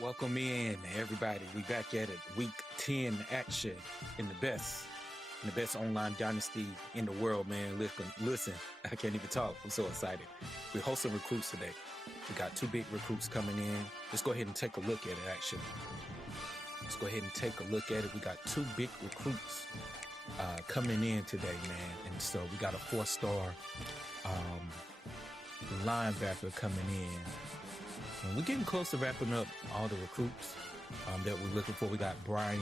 Welcome in, everybody. We back at it. Week 10 action in the best online dynasty in the world, man. Listen, I can't even talk. I'm so excited. We're hosting recruits today. We got two big recruits coming in. Let's go ahead and take a look at it, actually. Let's go ahead and take a look at it. We got two big recruits coming in today, man. And so we got a 4-star linebacker coming in. And we're getting close to wrapping up all the recruits that we're looking for. We got Brian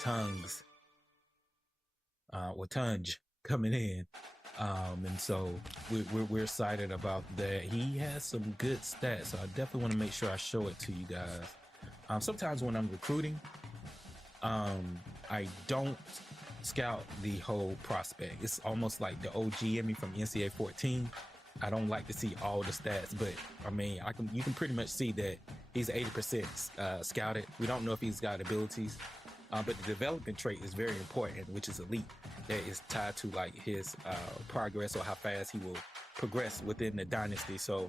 Tunge coming in. And so we're excited about that. He has some good stats, so I definitely want to make sure I show it to you guys. Sometimes when I'm recruiting, I don't scout the whole prospect. It's almost like the OG in me from NCAA 14. I don't like to see all the stats, but I mean, you can pretty much see that he's 80% scouted. We don't know if he's got abilities, but the development trait is very important, which is elite. That is tied to like his progress or how fast he will progress within the dynasty. So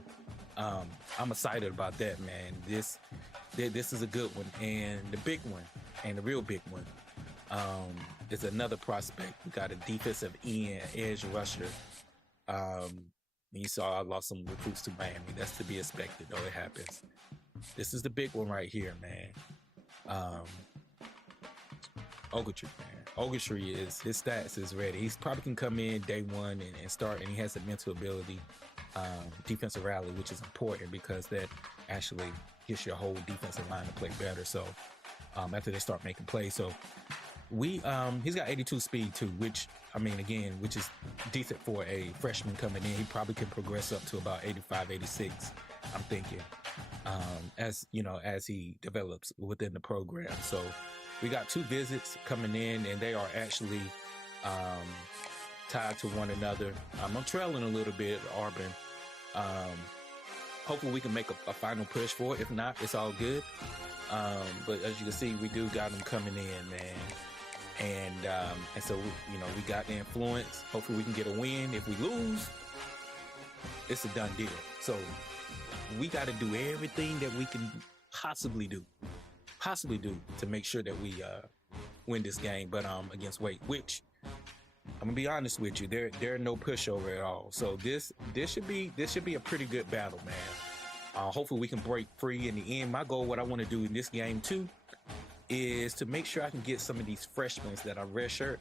I'm excited about that, man. This is a good one, and the big one, and the real big one, is another prospect. We got a defensive end, edge rusher. You saw I lost some recruits to Miami. That's to be expected, though. It happens. This is the big one right here, man. Ogletree, man. Ogletree his stats is ready. He's probably can come in day one and start, and he has a mental ability, defensive rally, which is important because that actually gets your whole defensive line to play better. So after they start making plays, so he's got 82 speed too, which is decent for a freshman coming in. He probably can progress up to about 85, 86, I'm thinking, as he develops within the program. So we got two visits coming in, and they are actually tied to one another. I'm trailing a little bit, Auburn. Hopefully we can make a final push for it. If not, it's all good. But as you can see, we do got them coming in, man. And so, we got the influence. Hopefully we can get a win. If we lose, it's a done deal. So we got to do everything that we can possibly do to make sure that we win this game. But against Wake, which I'm gonna be honest with you, there are no pushover at all. So this should be a pretty good battle, man. Hopefully we can break free in the end. My goal, what I want to do in this game too, is to make sure I can get some of these freshmen that are redshirt.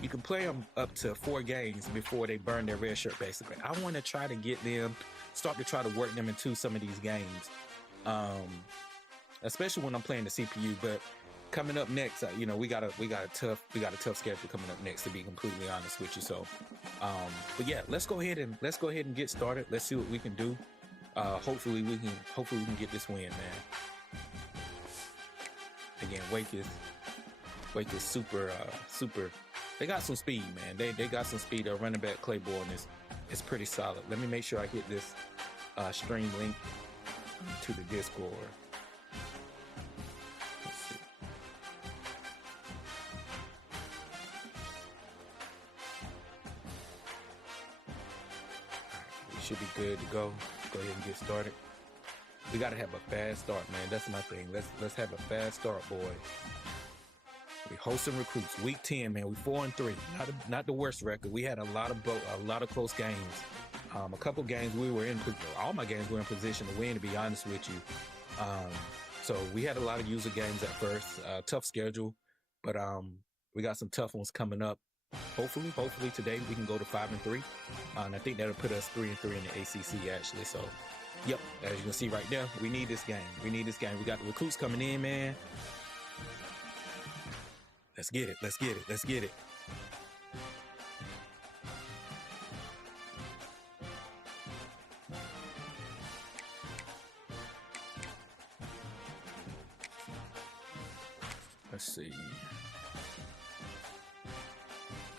You can play them up to 4 games before they burn their red shirt, basically. I want to try to get them, start to try to work them into some of these games, especially when I'm playing the CPU. But coming up next, we got a tough schedule coming up next, to be completely honest with you. So, but yeah, let's go ahead and get started. Let's see what we can do. Hopefully we can get this win, man. Again, Wake is super. They got some speed, man. They got some speed. Their running back Claiborne is pretty solid. Let me make sure I hit this stream link to the Discord. Let's see. Right, we should be good to go. Go ahead and get started. We gotta have a fast start, man. That's my thing. Let's have a fast start, boys. We hosting recruits. Week 10, man. We 4-3. Not the worst record. We had a lot of close games. A couple games all my games were in position to win, to be honest with you. So we had a lot of user games at first. Tough schedule, but we got some tough ones coming up. Hopefully today we can go to 5-3, and I think that'll put us 3-3 in the ACC actually. So. Yep, as you can see right there, we need this game. We got the recruits coming in, man. Let's get it. Let's see.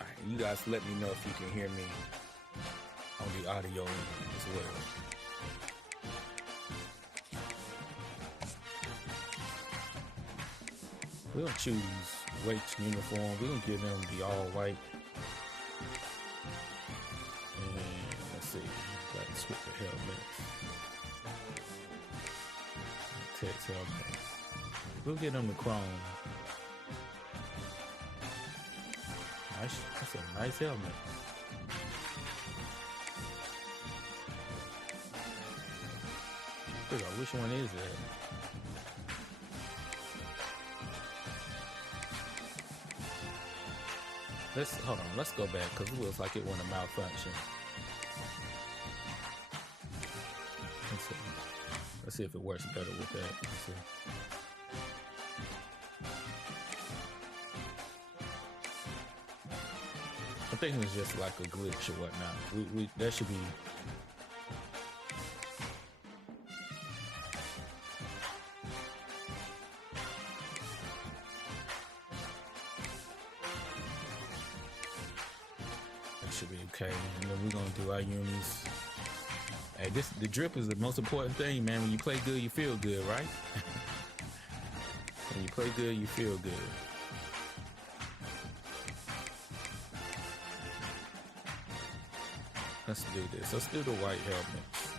All right, you guys let me know if you can hear me on the audio as well. We'll choose Wake's uniform. We're going to give them the all white. And let's see. Got to switch the helmet. Vortex helmet. We'll get him the chrome. Nice. That's a nice helmet. Figure out which one is that. Hold on. Let's go back because it looks like it went a malfunction. Let's see if it works better with that. Let's see. I think it's just like a glitch or whatnot. That should be. That should be okay. And then we're gonna do our unis. Hey, the drip is the most important thing, man. When you play good, you feel good, right? When you play good, you feel good. Let's do this. Let's do the white helmets.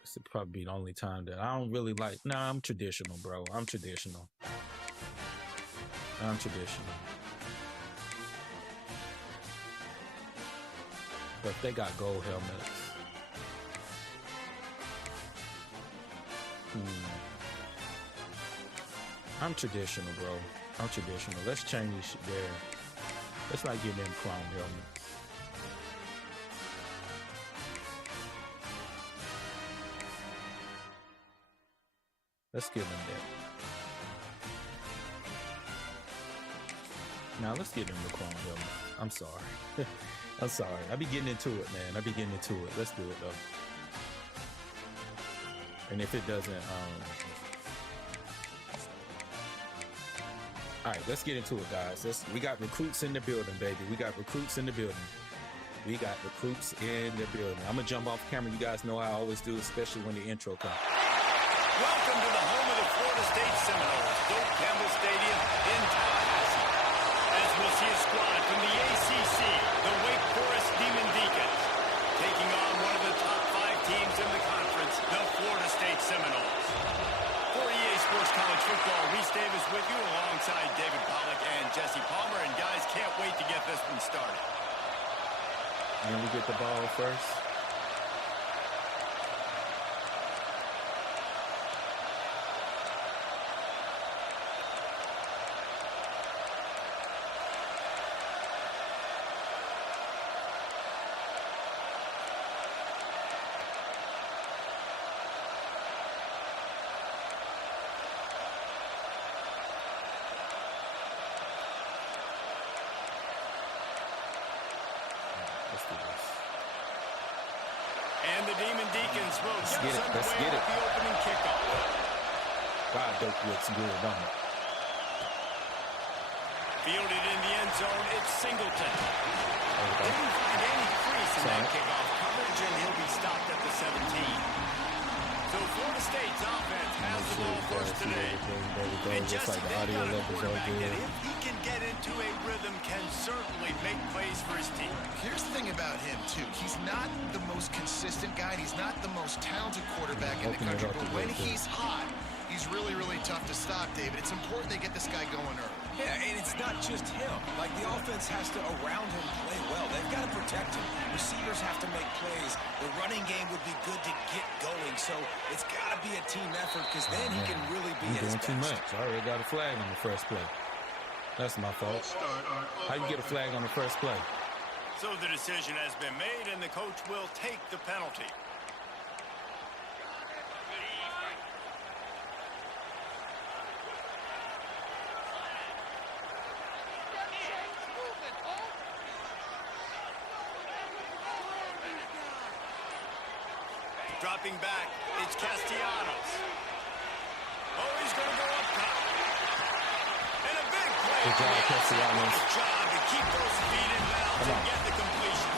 This will probably be the only time that I don't really like. Nah, I'm traditional, bro. I'm traditional. But they got gold helmets. I'm traditional, bro. I'm traditional. Let's change this shit there. Let's not get them chrome helmets. Let's give them that. Now let's get them the chrome helmet. I'm sorry. I'm sorry. I be getting into it, man. I be getting into it. Let's do it though. And if it doesn't, all right, let's get into it, guys. We got recruits in the building, baby. We got recruits in the building. I'm gonna jump off camera. You guys know how I always do, especially when the intro comes. Welcome to the home of the Florida State Seminoles, Doak Campbell Stadium in Tallahassee. As we'll see a squad from the ACC, the Wake Forest Demon Deacons, taking on one of the top 5 teams in the conference, the Florida State Seminoles. For EA Sports College Football, Reese Davis with you alongside David Pollack and Jesse Palmer. And guys, can't wait to get this one started. And we get the ball first. And the Demon Deacons will get us Let's underway get it. with the opening kickoff. Wow, Doak looks good, don't it? Fielded in the end zone, it's Singleton. Didn't find any crease in that kickoff coverage, and he'll be stopped at the 17. So Florida State's offense has the ball first today. And Just like the audio levels are that good. if he can get into a rhythm, can certainly make plays for his team. Here's the thing about him, too. He's not the most consistent guy. He's not the most talented quarterback in the country. But when he's hot, he's really, really tough to stop, David. It's important they get this guy going early. Yeah, and it's not just him. Like, the offense has to, around him, play well. They've got to protect him. Receivers have to make plays. The running game would be good to get going. So it's got to be a team effort because then he can really be at his best. Too much. I already got a flag on the first play. That's my fault. How you get a flag on the first play? So the decision has been made, and the coach will take the penalty. Dropping back, it's Castellanos. Oh, he's going to go up top. And a big play. Good job, Castellanos. Good job to keep those feet in bounds and get the completion.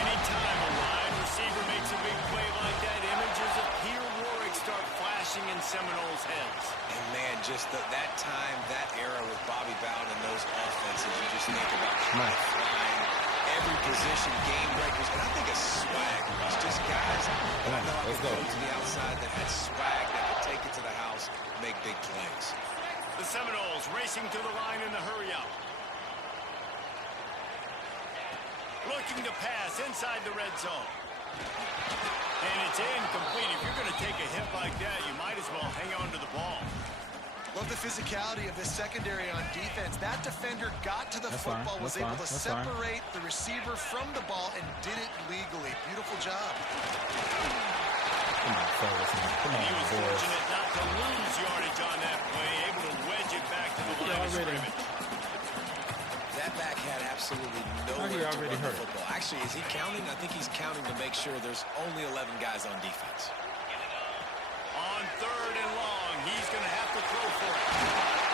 Anytime a wide receiver makes a big play like that, images of Peter Warwick start flashing in Seminoles' heads. And man, just that time, that era with Bobby Bowden and those offenses, you just think about flying, every position, game breakers, and I think a swag. It's just guys that I know I could go to the outside that had swag that could take it to the house. make big plays. The Seminoles racing to the line in the hurry-up. Looking to pass inside the red zone. And it's incomplete. If you're going to take a hit like that, you might as well hang on to the ball. Love the physicality of this secondary on defense. That defender got to the football, was able to separate the receiver from the ball, and did it legally. Beautiful job. Come on, fellas. Come on, he was boys. fortunate not to lose yardage on that play, able to wedge it back to the line of scrimmage. That back had absolutely nowhere to run the football. Actually, is he counting? I think he's counting to make sure there's only 11 guys on defense. On 3rd and long, he's going to have to throw for it.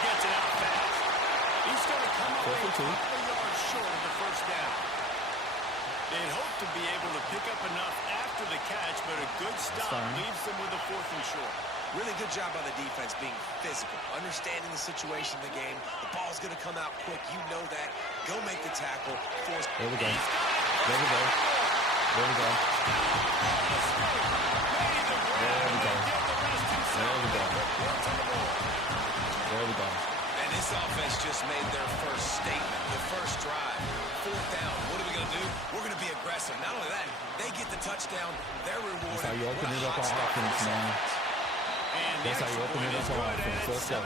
Gets it out fast. He's going to come away a couple of yards short of the first down. They hope to be able to pick up enough after the catch, but a good stop leaves them with a 4th and short. Really good job by the defense being physical, understanding the situation in the game. The ball's going to come out quick. You know that. Go make the tackle. Force. There we go. There we go. There we go. There we go. There we go. There we go. And this offense just made their first statement, the first drive. 4th down. What are we going to do? We're going to be aggressive. Not only that, they get the touchdown. They're rewarded. That's how you open it up on offense, man. That's how you open it up on offense. Let's go.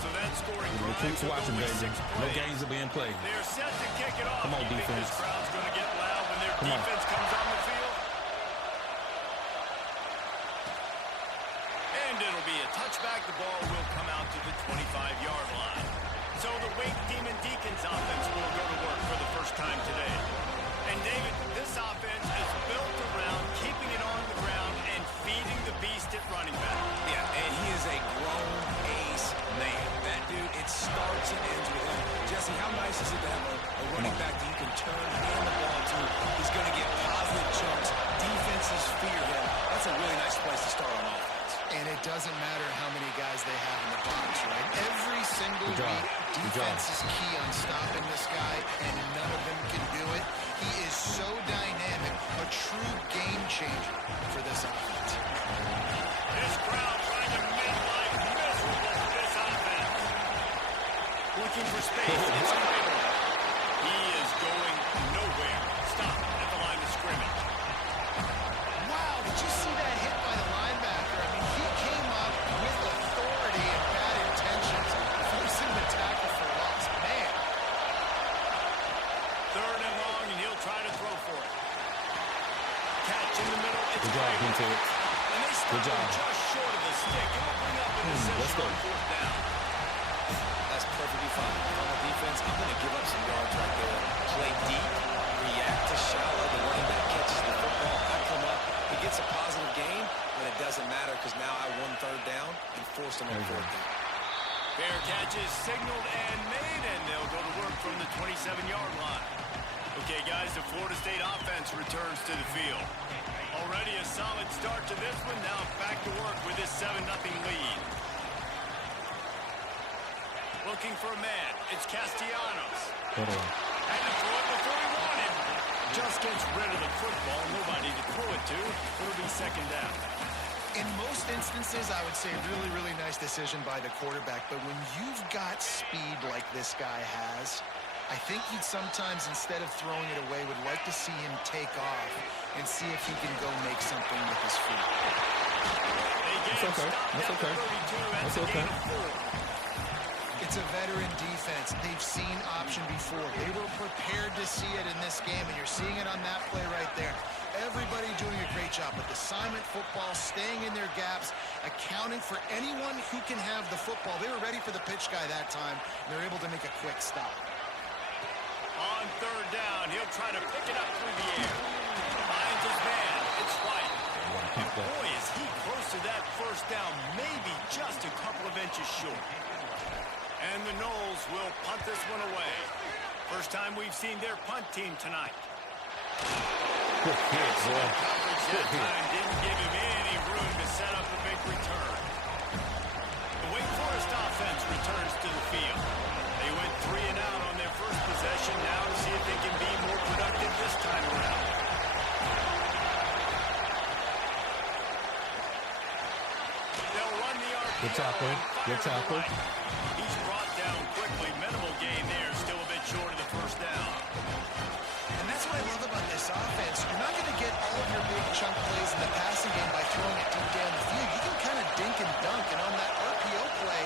So that scoring Keep watching, baby. No games are being played. They're set to kick it off. Come on, defense. This crowd's going to get loud when their defense comes on the field. And it'll be a touchback. The ball will come out to the 25-yard line. So the Wake Demon Deacons offense will go to work for the first time today. And David, this offense is built around keeping it on the ground and feeding the beast at running back. Yeah, and he is a grown ace man. That dude, it starts and ends with him. Jesse, how nice is it to have a running back that you can turn and hand the ball to? He's going to get positive chunks. Defenses fear him. That's a really nice place to start on offense. And it doesn't matter how many guys they have in the box, right? Every single week, defense is key on stopping this guy, and none of them can do it. He is so dynamic, a true game changer for this offense. This crowd trying to make life miserable for this offense. Looking for space. It's Kramer. He is going nowhere. Stop at the line of scrimmage. Wow, did you see that hit by the linebacker? I mean, he came up with authority and bad intentions, forcing the tackle for loss. Man. 3rd and long, and he'll try to throw for it. Catch in the middle. It's Good job, Quintet. And they stop just short of the stick. It will bring up a decision on 4th down. That's perfectly fine. On the defense, I'm going to give up some yards right there. Play deep, react to shallow. The running back catches the football. I come up. He gets a positive gain, but it doesn't matter because now I won 3rd down and forced him on 4th down. Fair catch is signaled and made, and they'll go to work from the 27-yard line. Okay, guys, the Florida State offense returns to the field. Already a solid start to this one. Now back to work with this 7-0 lead. Looking for a man. It's Castellanos. And to throw it before he wanted. Just gets rid of the football. Nobody to throw it to. It'll be 2nd down. In most instances, I would say really, really nice decision by the quarterback. But when you've got speed like this guy has, I think you'd sometimes, instead of throwing it away, would like to see him take off and see if he can go make something with his feet. That's okay. That's okay. That's okay. It's a veteran defense. They've seen option before. They were prepared to see it in this game, and you're seeing it on that play right there. Everybody doing a great job with assignment football, staying in their gaps, accounting for anyone who can have the football. They were ready for the pitch guy that time, and they're able to make a quick stop. On 3rd down, he'll try to pick it up through the air. Finds his man. It's White. Boy, is he close to that 1st down, maybe just a couple of inches short. And the Noles will punt this one away. First time we've seen their punt team tonight. Good hit, boy. That time didn't give him any room to set up a big return. The Wake Forest offense returns to the field. They went 3 and out on their first possession. Now to see if they can be more productive this time around. They'll run the RPO. Good tackle. Good tackle. He's brought down quickly. Minimal gain there. Still a bit short of the first down. And that's what I love about this offense. You're not going to get all of your big chunk plays in the passing game by throwing it deep down the field. You can kind of dink and dunk. And on that RPO play,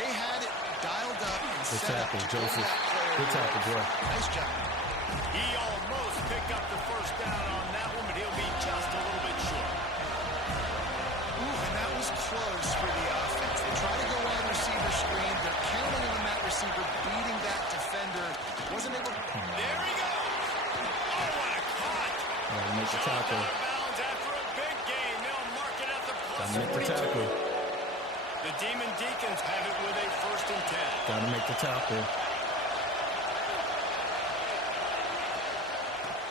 they had it dialed up and Good set up tackle, to go to Joseph. that player. Good tackle, bro. Nice job. He almost picked up the first down on that one, but he'll be just a little bit short. Ooh, and that was close for the offense. They try to go wide receiver screen. They're counting on that receiver beating that defender. Wasn't able to... There he goes. Oh, what a cut. Gotta make the Out tackle. of bounds after a big gain. They'll mark it at the Gotta plus make the 42. tackle. The Demon Deacons have it with a 1st and 10. Gotta make the tackle.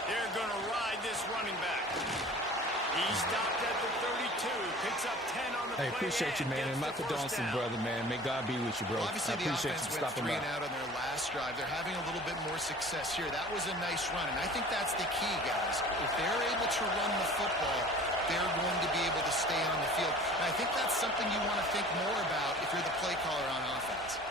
They're going to ride this running back. He stopped at the 32, picks up 10 on the play. Hey, appreciate you, man. And my condolences, brother, man. May God be with you, bro. Well, obviously, I the appreciate offense you went stopping 3 by. and out on their last drive. They're having a little bit more success here. That was a nice run, and I think that's the key, guys. If they're able to run the football, they're going to be able to stay on the field. And I think that's something you want to think more about if you're the play caller on offense.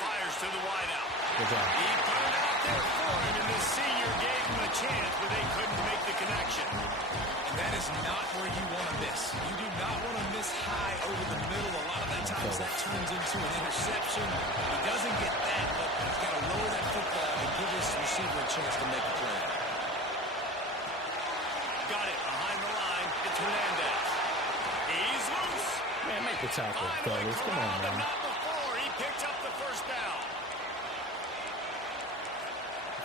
Fires to the wideout. Good job. He put it out there for him, and the senior gave him a chance, but they couldn't make the connection. And that is not where you want to miss. You do not want to miss high over the middle. A lot of that times that turns into an interception. He doesn't get that, but he's got to lower that football and give his receiver a chance to make a play. Got it behind the line. It's Hernandez. He's loose. Man, make the tackle, Finally fellas. Come on, corralled, but man. not before. He picks up the first down.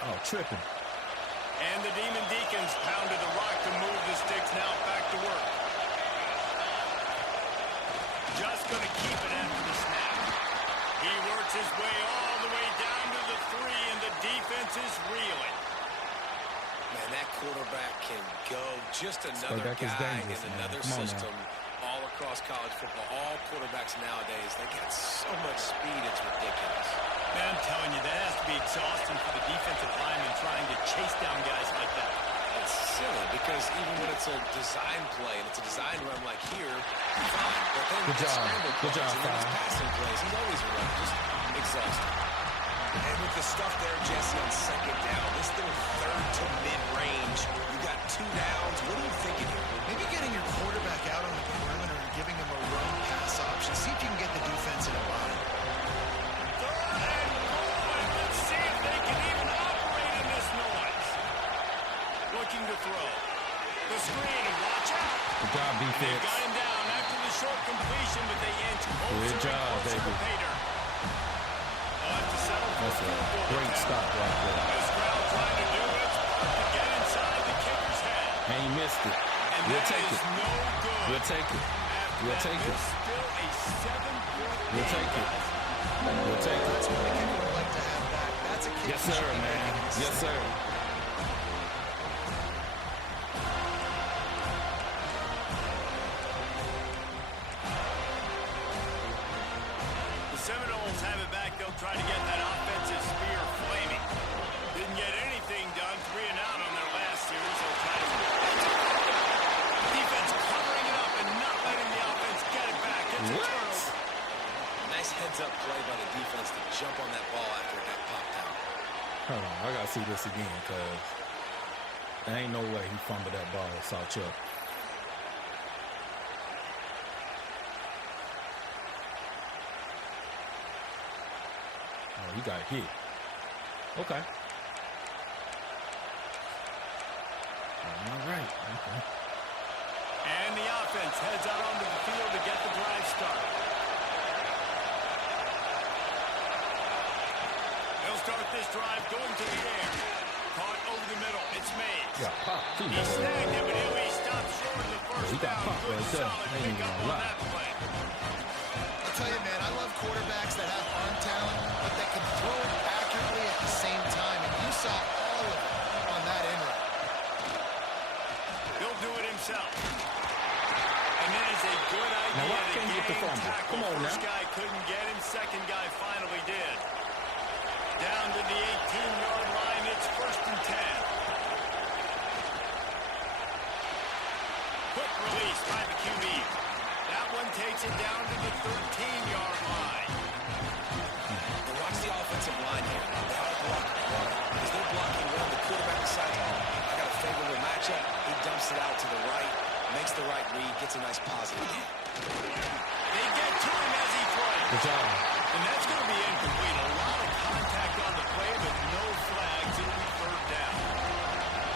Oh, tripping. And the Demon Deacons pounded the rock to move the sticks now back to work. Just going to keep it after the snap. He works his way all the way down to the 3, and the defense is reeling. Man, that quarterback can go. Just another quarterback is guy dangerous, in man. another Come on now. system all across college football. All quarterbacks nowadays, they got so much speed, it's ridiculous. Man, I'm telling you, that has to be exhausting for the defensive lineman trying to chase down guys like that. That's silly because even when it's a design play and it's a design run like here, fine. But then Good the job. scramble Good plays job, and then it's Fine. passing plays. He's always a run. Just exhausting. And with the stuff there, Jesse, on 2nd down, this little 3rd to mid-range, you got 2 downs. What are you thinking here? Maybe getting your quarterback out on the perimeter and giving him a run pass option. See if you can get the defense in a bind. 3rd and goal, and let's see if they can even operate in this noise. Looking to throw. The screen, and watch out. Good job, They defense. got him down after the short completion, but they inch closer Good job, and closer baby. to pay dirt. They'll have to settle for That's a field goal great attempt. stop right there. This crowd trying to do its part to get inside the kicker's head. And he missed it. And We'll that take is it. no good. We'll take it. After We'll that, take it. it's still a 7-point We'll lead, take it. guys. We'll take That's it. what a kicker would like to have back. That's a kick. Yes, you sir, should be man. making in this Yes, season. sir. The Seminoles have it back. They'll try to get that offensive spear flaming. Didn't get anything done. 3 and out on their last series. They'll try to... Defense covering it up and not letting the offense get it back. It's a What? turnover. Nice heads-up play by the defense to jump on that ball after it got popped out. Hold on. I got to see this again because there ain't no way he fumbled that ball, Salchuk. Oh, he got hit. Okay. All right. Okay. And the offense heads out onto the field to get the drive started. They'll start this drive going to the air. Caught over the middle. It's Mays. He got popped, too, He man. snagged him, but he stopped short of the first he got down. popped Good right there. solid Ain't even pickup gonna on lie. that play. I'll tell you, man, I love quarterbacks that have arm talent, but that can throw it accurately at the same time. And you saw all of it on that end route. He'll do it himself. And that is a good idea. Now, why to can't he get the gain fumble? tackle. Come on First now. guy couldn't get him. Second guy finally did. Down to the 18-yard line. It's 1st and 10. Quick release by the QB. That one gets it down to the 13-yard line. Now watch the offensive line here. They are blocking well. Because they're blocking well, the quarterback decides, I got a favorable matchup. He dumps it out to the right, makes the right read, gets a nice positive gain. They get to him as he throws. Good job. And that's going to be incomplete. A lot of contact on the play, but no flags. It'll be third down.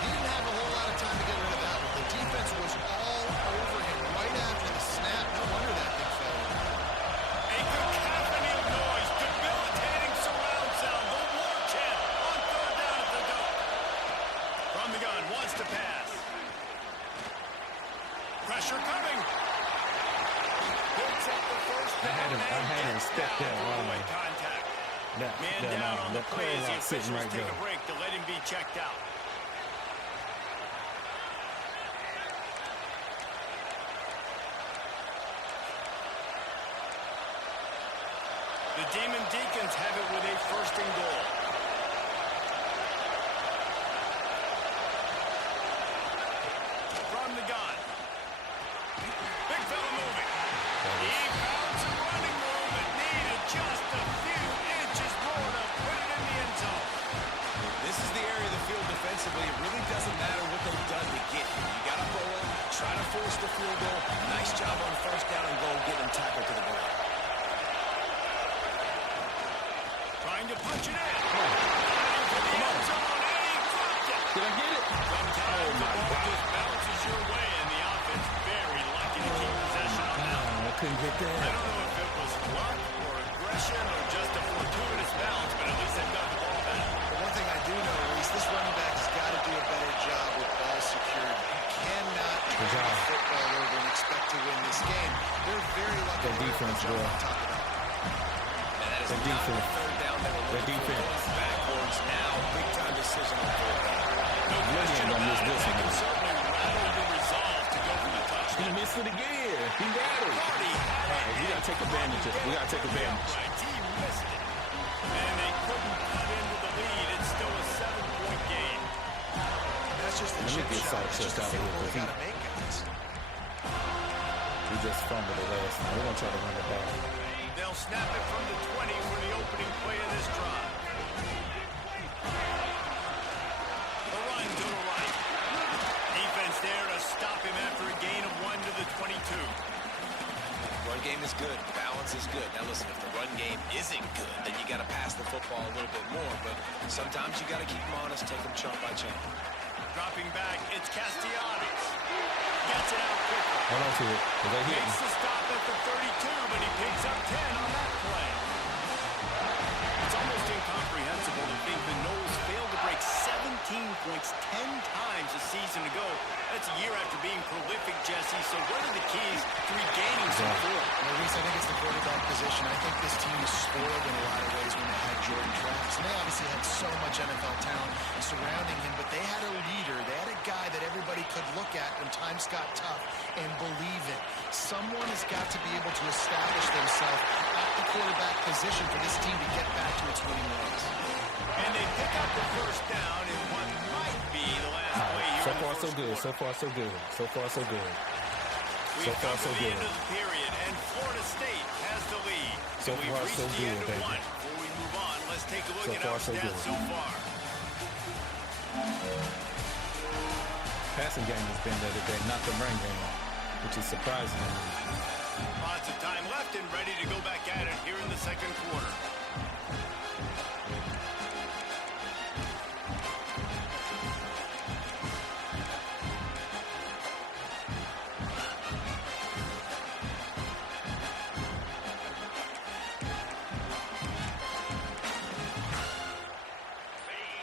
He didn't have a whole lot of time to get rid of that one. The defense was all over him right after the snap. No wonder that thing fell. A cacophony of noise, debilitating surround sound. The war chant on third down at the dome. From the gun, wants to pass. Pressure coming. Picks up the first down. I had him step that wrong. Contact. Man That down on the play as the sitting officials right take there. a break to let him be checked out. The Demon Deacons have it with a first and goal. From the gun. Big fella moving. He found some running room but needed just a few inches more to put it in the end zone. This is the area of the field defensively. It really doesn't matter what they've done to get here. You got to roll, try to force the field goal. Nice job on first down and goal, getting tackled to the ground. Trying to punch it in. Heading for the end zone, and he dropped it. Did I get it? Sometimes the ball just bounces your way, and the offense very lucky to keep possession on that. I couldn't get I that. don't know if it was luck or aggression or just a fortuitous bounce, but at least they've got the ball back. But one thing I do know is this running back has got to do a better job with ball security. You cannot turn the football over and expect to win this game. They're very lucky That to defense, jump bro. on top of that. And that is That not defense. the third down they were That looking for. defense. Going backwards now. Big time decision on third down. No question ain't gonna miss about it. this They one. can certainly rattle the resolve to go for the He touchdown. missed it again. He got it. Already had All right, it. we got to take advantage of it. We got to take advantage. Right, he missed it. And they couldn't cut into the lead. It's still a 7-point game. And that's just the Let me chip get shot. Salt It's just Chef a out of field here, goal they 'cause got to make, guys. We just fumbled it last time. We're going to try to run it back. They'll snap it from the 20 for the opening play of this drive. The run to the right. Defense there to stop him after a gain of 1 to the 22. Run game is good. Balance is good. Now listen, if the run game isn't good, then you got to pass the football a little bit more. But sometimes you got to keep them honest, take them chunk by chunk. Dropping back, it's Castellanos. Gets it out quickly. Hold on to it. 'Cause they hitting. Makes the stop at the 32, but he picks up 10 on that play. It's almost incomprehensible to think the Noles failed to break 17 points 10 times a season ago. That's a year after being prolific, Jesse. So what are the keys to regaining some form? Well, Reese, I think it's the quarterback position. I think this team is spoiled in a lot of ways when they had Jordan Travis. And they obviously had so much NFL talent surrounding him, but they had a leader. They had a guy that everybody could look at when times got tough and believe in. Someone has got to be able to establish themselves at the quarterback position for this team to get back to its winning ways. And they pick up the first down in what might be the last play here So in the far, first so good. quarter. So far, so good. So far, so good. We've So far, come so to the good. end of the period, and Florida State has the lead. So And we've far, reached so the good, end of baby. one. Before we move on, let's take a look So at far, our so stats good. so far. Passing game has been there today, not the run game, which is surprising. Lots of time left and ready to go back at it here in the second quarter.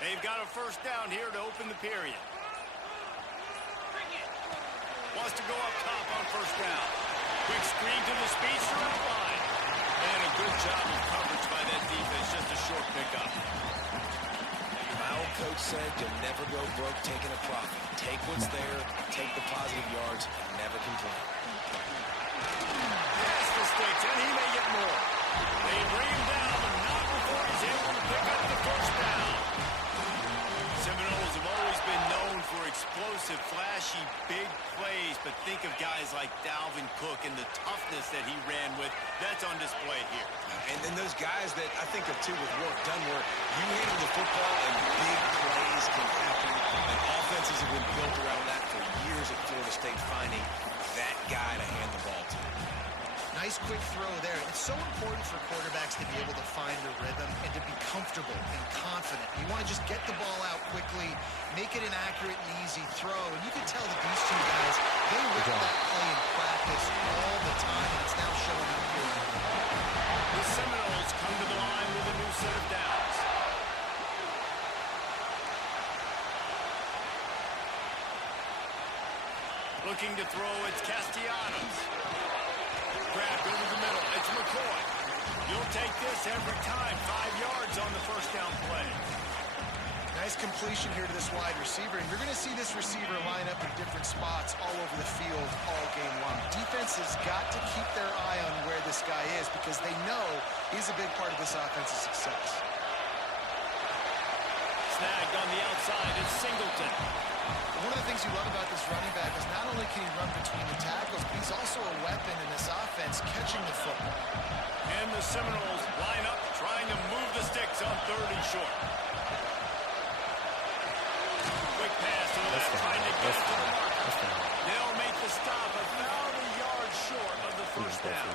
They've got a first down here to open the period. Wants to go up top on first down. Quick screen to the speedster outline. And a good job of coverage by that defense. Just a short pickup. My old coach said you'll never go broke taking a profit. Take what's there, take the positive yards, and never complain. Pass the sticks, and he may get more. They bring him down, but not before he's able to pick up the first down. Seminoles have always been known for explosive explosive, flashy, big plays, but think of guys like Dalvin Cook and the toughness that he ran with. That's on display here. And then those guys that I think of, too, with work done, where you handle the football and big plays can happen. And offenses have been built around that for years at Florida State, finding that guy to hand the ball to. Nice quick throw there. It's so important for quarterbacks to be able to find their rhythm and to be comfortable and confident. You want to just get the ball out quickly, make it an accurate and easy throw. And you can tell that these two guys, they whip that play in practice all the time, and it's now showing up here. The Seminoles come to the line with a new set of downs. Looking to throw, it's Castellanos. Grabbed over the middle, it's McCoy. You'll take this every time. 5 yards on the first down play. Nice completion here to this wide receiver, and you're going to see this receiver line up in different spots all over the field all game long. Defense has got to keep their eye on where this guy is because they know he's a big part of this offense's success. Snagged on the outside, it's Singleton. One of the things you love about this running back is not only can he run between the tackles, but he's also a weapon in this offense catching the football. And the Seminoles line up trying to move the sticks on 3rd and short. Quick pass to the left, trying to get to the marker. They'll make the stop about a yard short of the first down.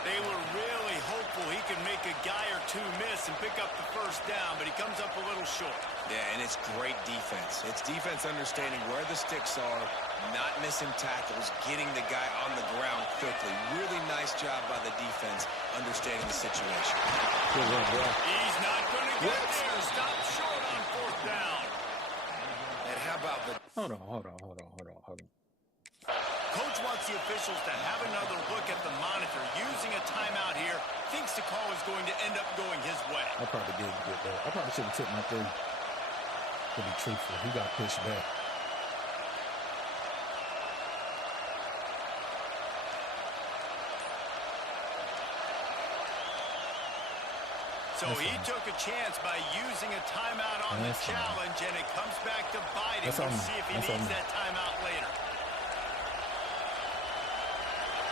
They were really hopeful he could make a guy or two miss and pick up the first down, but he comes up a little short. Yeah, and it's great defense. It's defense understanding where the sticks are, not missing tackles, getting the guy on the ground quickly. Really nice job by the defense understanding the situation. Good one, bro. He's not going to get there. Stop short on 4th down. And how about the... Hold on. Coach wants the officials to have another look at the monitor. Using a timeout here, thinks the call is going to end up going his way. I probably didn't get that. I probably should have took my 3. To be truthful, he got pushed back. So he took a chance by using a timeout on the challenge, and it comes back to bite him. We'll see if he needs that timeout later.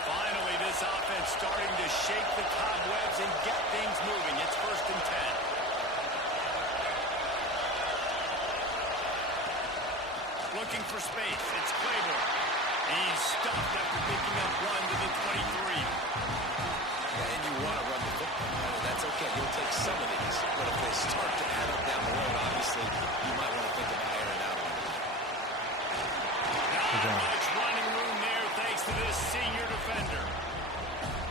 Finally, this offense starting to shake the cobwebs and get things moving. It's 1st and 10. Looking for space. It's Claiborne. He's stuffed after picking up 1 to the 23. Yeah, and you want to run the football. That's okay. You'll take some of these. But if they start to add up down the road, obviously, you might want to think about airing out a little bit. Not much running room there thanks to this senior defender.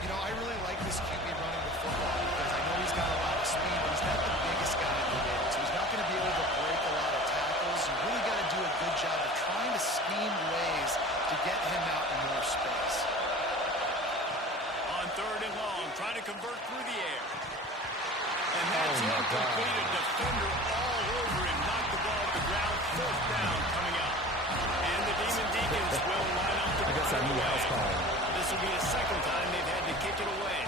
You know, I really like this QB running the football because I know he's got a lot of speed, but he's not the biggest guy in the world. So he's not going to be able to break a lot of tackles. You really got to do a good job of trying to scheme ways to get him out in more space. On 3rd and long, trying to convert through the air. And that's incomplete. A defender all over him. Knocked the ball to the ground. 4th down coming up. And the Demon Deacons will line up to I guess I knew I was calling. This will be the 2nd time they've had to kick it away.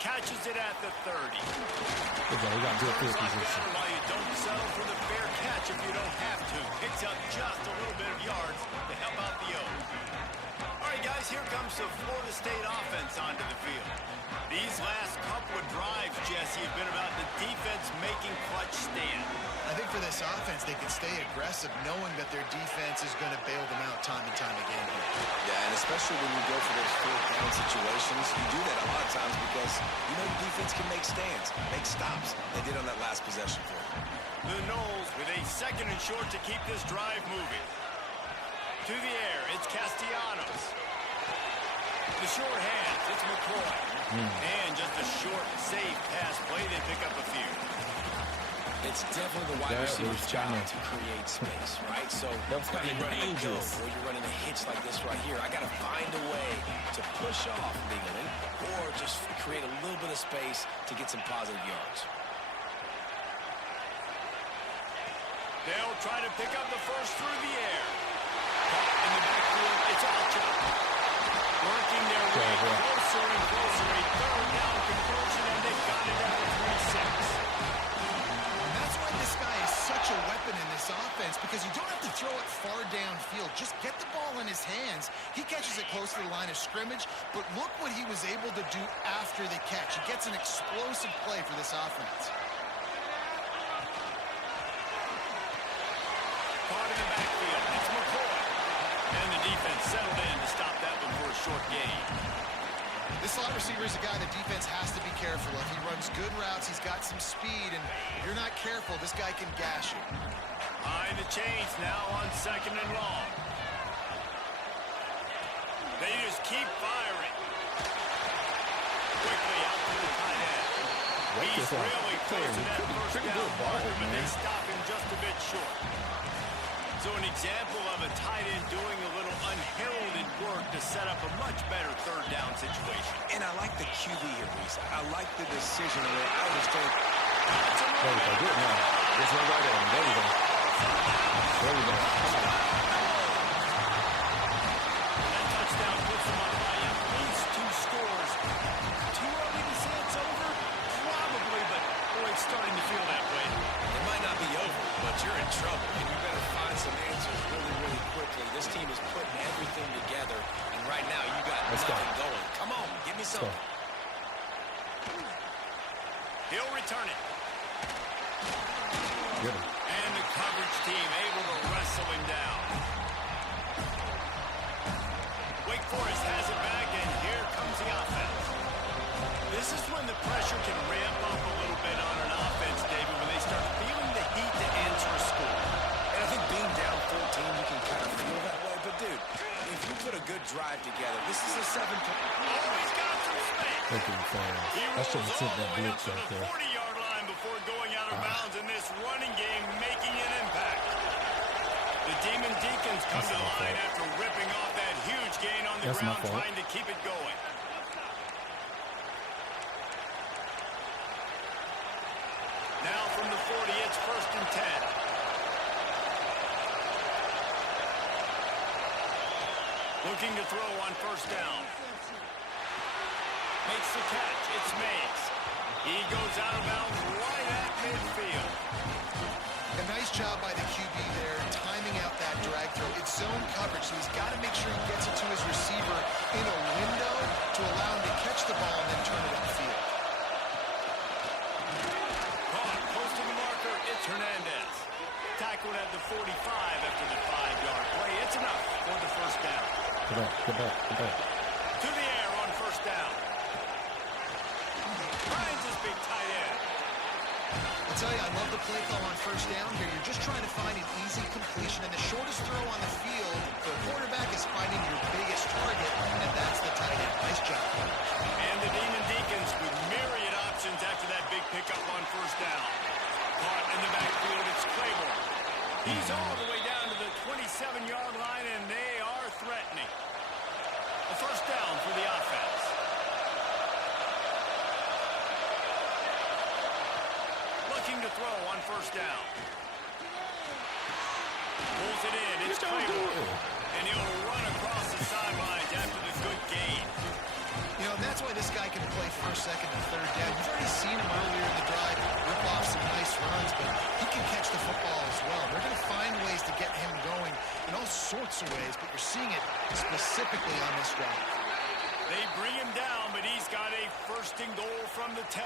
Catches it at the 30. Okay, we got good field position. While you don't settle for the fair catch if you don't have to. Picks up just a little bit of yards to help out the O. All right, guys, here comes the Florida State offense onto the field. These last couple of drives, Jesse, have been about the defense making clutch stand. I think for this offense, they can stay aggressive knowing that their defense is going to bail them out time and time again here. Yeah, and especially when you go for those 4th down situations, you do that a lot of times because you know the defense can make stands, make stops. They did on that last possession for you. The Noles with a 2nd and short to keep this drive moving. To the air, it's Castellanos. The short hands, it's McCoy. And just a short, safe pass play. They pick up a few. It's definitely the wide receiver's job to create space, right? So That's when you're running a go dangerous. or you're running a hitch like this right here, I got to find a way to push off legally or just create a little bit of space to get some positive yards. They'll try to pick up the first through the air. Caught in the backfield, it's Alcha. Working their way closer and closer. A 3rd down conversion, and they've got it at the 3-6. Just get the ball in his hands. He catches it close to the line of scrimmage, but look what he was able to do after the catch. He gets an explosive play for this offense. Caught in the backfield. It's McCoy. And the defense settled in to stop that one for a short gain. This slot receiver is a guy the defense has to be careful of. He runs good routes. He's got some speed, and if you're not careful, this guy can gash you. Behind the chains now on 2nd and long. They just keep firing. Quickly out to the tight end. He's really close to that first down marker, but they stop him just a bit short. So an example of a tight end doing a little unheralded work to set up a much better third down situation. And I like the QB here, Reese. I like the decision where I was going. There we go. Good now. Just went right at him. There we go. There we go. That touchdown puts them on by at least 2 scores. Too early to say it's over? Probably, but boy, it's starting to feel that way. It might not be over, but you're in trouble, and you better find some answers really, really quickly. This team is putting everything together, and right now you got nothing going. Come on, give me something. He'll return it. Good. And the coverage team able to wrestle him down. Wake Forest has it back, and here comes the offense. This is when the pressure can ramp up a little bit on an offense, David, when they start feeling the heat to answer a score. And I think being down 14, you can kind of feel that way. But, dude, if you put a good drive together, this is a 7-point. Oh, he's got some space. Thank you, fans. I should have sent that blitz right there. 40-yard line before going out of bounds in this running game, making an impact. The Demon Deacons come to the line after ripping off that huge gain on the ground, trying to keep it going. Now from the 40, it's 1st and 10. Looking to throw on 1st down. Makes the catch. It's Mays. He goes out of bounds right at midfield. A nice job by the QB there, timing out that drag throw. It's zone coverage, so he's got to make sure he gets it to his receiver in a window to allow him to catch the ball and then turn it upfield. Caught close to the marker. It's Hernandez. Tackled at the 45 after the 5-yard play. It's enough for the 1st down. Go back. To the air on 1st down. Finds his big tight end. I'll tell you, I love the play call on 1st down here. You're just trying to find an easy completion, and the shortest throw on the field for a quarterback is finding your biggest target, and that's the tight end. Nice job. And the Demon Deacons with myriad options after that big pickup on 1st down. Caught in the backfield, it's Claiborne. He's all the way down to the 27-yard line, and they are threatening. A 1st down for the offense. Looking to throw on 1st down. Pulls it in. It's Claiborne. And he'll run across the sidelines after the good gain. You know, that's why this guy can play 1st, 2nd, and 3rd down. You've already seen him earlier in the drive rip off some nice runs, but he can catch the football as well. They're going to find ways to get him going in all sorts of ways, but you're seeing it specifically on this drive. They bring him down, but he's got a 1st and goal from the 10.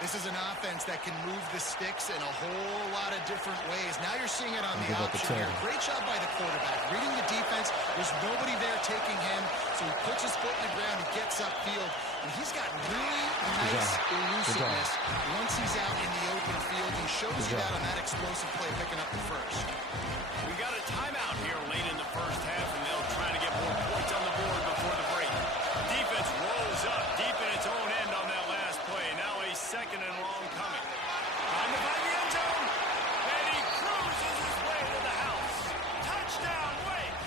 This is an offense that can move the sticks in a whole lot of different ways. Now you're seeing it on the option here. Great job by the quarterback. Reading the defense, there's nobody there taking him, so he puts his foot in the ground, he gets upfield, and he's got really nice elusiveness once he's out in the open field. He shows you that on that explosive play, picking up the 1st. We got a timeout here late in the 1st half, and they'll try to get more points on the board before the break. Defense rolls up deep in its own end on that last play. Now a 2nd and long coming. Trying to find the end zone, and he cruises his way to the house. Touchdown, Wake!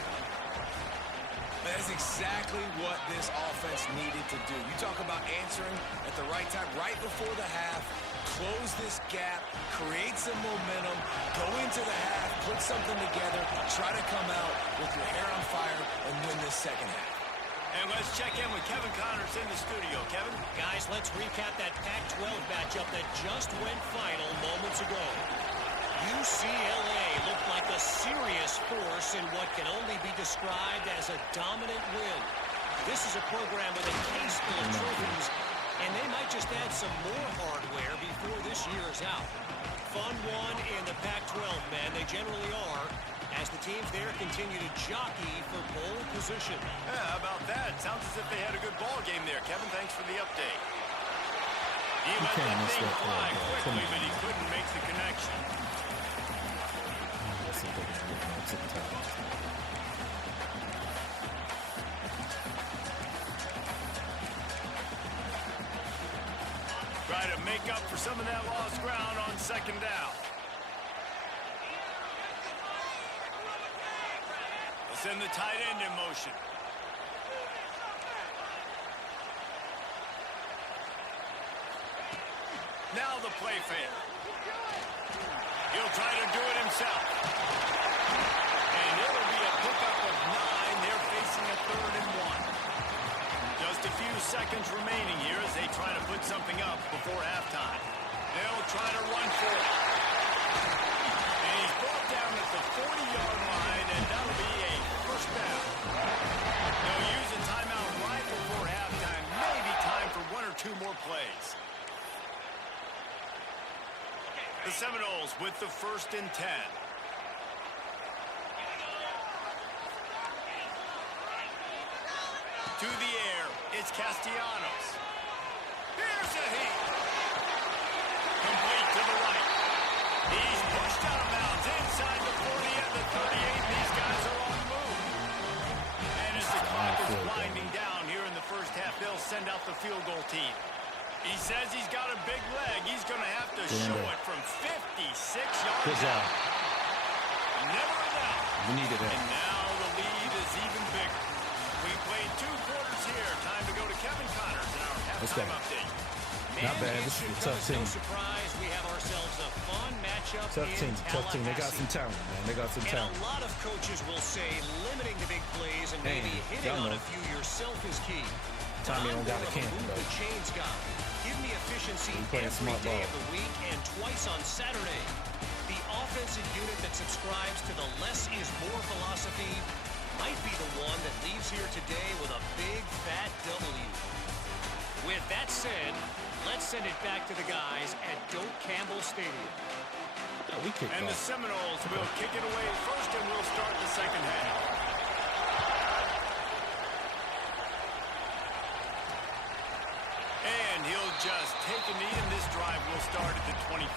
That is exactly what this offense needed to do. You talk about answering at the right time, right before the half, close this gap, create some momentum, go into the half, put something together, try to come out with your hair on fire and win this 2nd half. And let's check in with Kevin Connors in the studio. Kevin? Guys, let's recap that Pac-12 matchup that just went final moments ago. UCLA looked like a serious force in what can only be described as a dominant win. This is a program with a case full of trophies, and they might just add some more hardware before this year is out. Fun one in the Pac-12, man. They generally are, as the teams there continue to jockey for bowl position. Yeah, how about that? Sounds as if they had a good ball game there. Kevin, thanks for the update. He let that thing fly quickly, but he couldn't make the connection. Try to make up for some of that lost ground on second down. They'll send the tight end in motion. Now the play fake. He'll try to do it himself. And it will be a pickup of 9. They're facing a 3rd and 1. Just a few seconds remaining here as they try to put something up before halftime. They'll try to run for it. And he's brought down at the 40-yard line, and that'll be a first down. They'll use a timeout right before halftime. Maybe time for 1 or 2 more plays. The Seminoles with the 1st and 10. To the air, it's Castellanos. Here's a heat. Complete to the right. He's pushed out of bounds inside the 40 and the 38. These guys are on the move. And as the clock is winding down here in the first half, they'll send out the field goal team. He says he's got a big leg. He's going to have to show it from 56 yards Good job. out. Never a doubt. We needed that. And now the lead is even bigger. We played 2 quarters here. Time to go to Kevin Connors in our halftime update. Not bad. This is a tough team. No surprise, we have ourselves a fun matchup. Tough team. They got some talent, man. They got some talent. And a lot of coaches will say limiting the big plays and maybe hitting on a few yourself is key. Tommy don't got a can, though. The chains guy. Give me efficiency every day of the week and twice on Saturday. The offensive unit that subscribes to the less is more philosophy might be the one that leaves here today with a big fat W. With that said, let's send it back to the guys at Doak Campbell Stadium. And the Seminoles will kick it away first, and we'll start the second half. And he'll just take a knee, and this drive will start at the 25.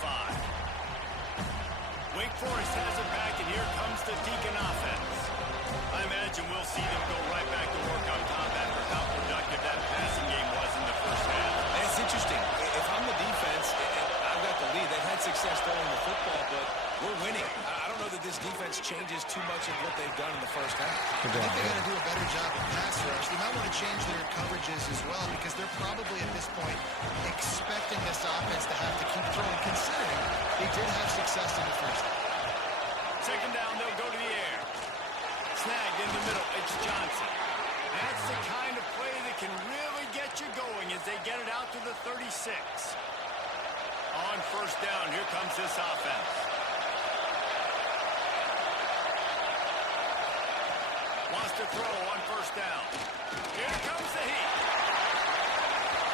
Wake Forest has it back, and here comes the Deacon offense. I imagine we'll see them go right back to work on top after how productive that passing game was in the first half. It's interesting. If I'm the defense, and I've got the lead, they've had success throwing the football, but we're winning. I don't know that this defense changes too much of what they've done in the first half. I think they got to do a better job of pass rush. They might want to change their coverages as well because they're probably at this point expecting this offense to have to keep throwing, considering they did have success in the first half. Second down, they'll go to the air. Snagged in the middle, it's Johnson. That's the kind of play that can really get you going as they get it out to the 36. On first down, here comes this offense. Wants to throw on first down. Here comes the heat.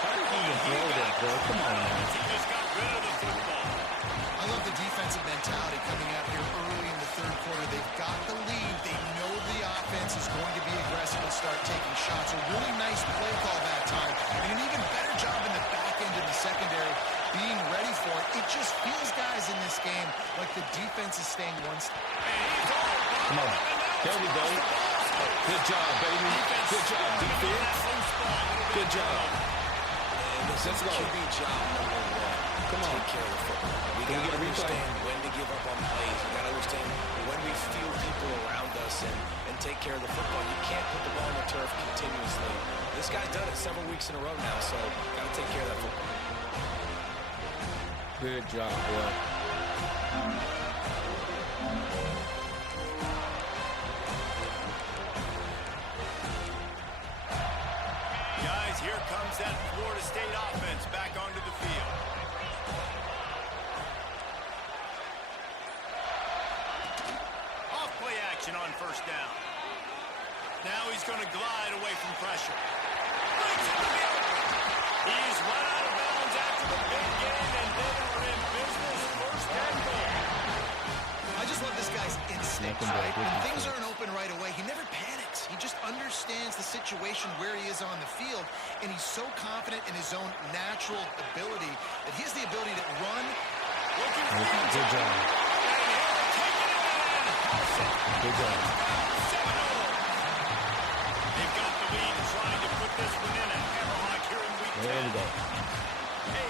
How did he even throw that, bro? Come on, man. He just got rid of the football. I love the defensive mentality coming out here early in the third quarter. They've got the lead. They know the offense is going to be aggressive and start taking shots. A really nice play call that time. And an even better job in the back end of the secondary being ready for it. It just feels, guys, in this game like the defense is staying one step. Come on. There we go. Good job, baby. Good job, defense. Good job. Let's go. QB job number 1. Come on. Take care of the football. We got to understand when to give up on plays. We got to understand when we feel people around us and take care of the football. You can't put the ball on the turf continuously. This guy's done it several weeks in a row now, so got to take care of that football. Good job, boy. Guys, here comes that Florida State offense back onto the field. action on first down. Now he's going to glide away from pressure. Brings it to the open. He's run out of bounds after the big game, and they are in business. First and goal. I just love this guy's instinct, right? When things aren't open right away, he never panics. He just understands the situation where he is on the field, and he's so confident in his own natural ability that he has the ability to run. Good job. Good job. They've got the lead, trying to put this one in a hammerlock here in week 10. There we go. A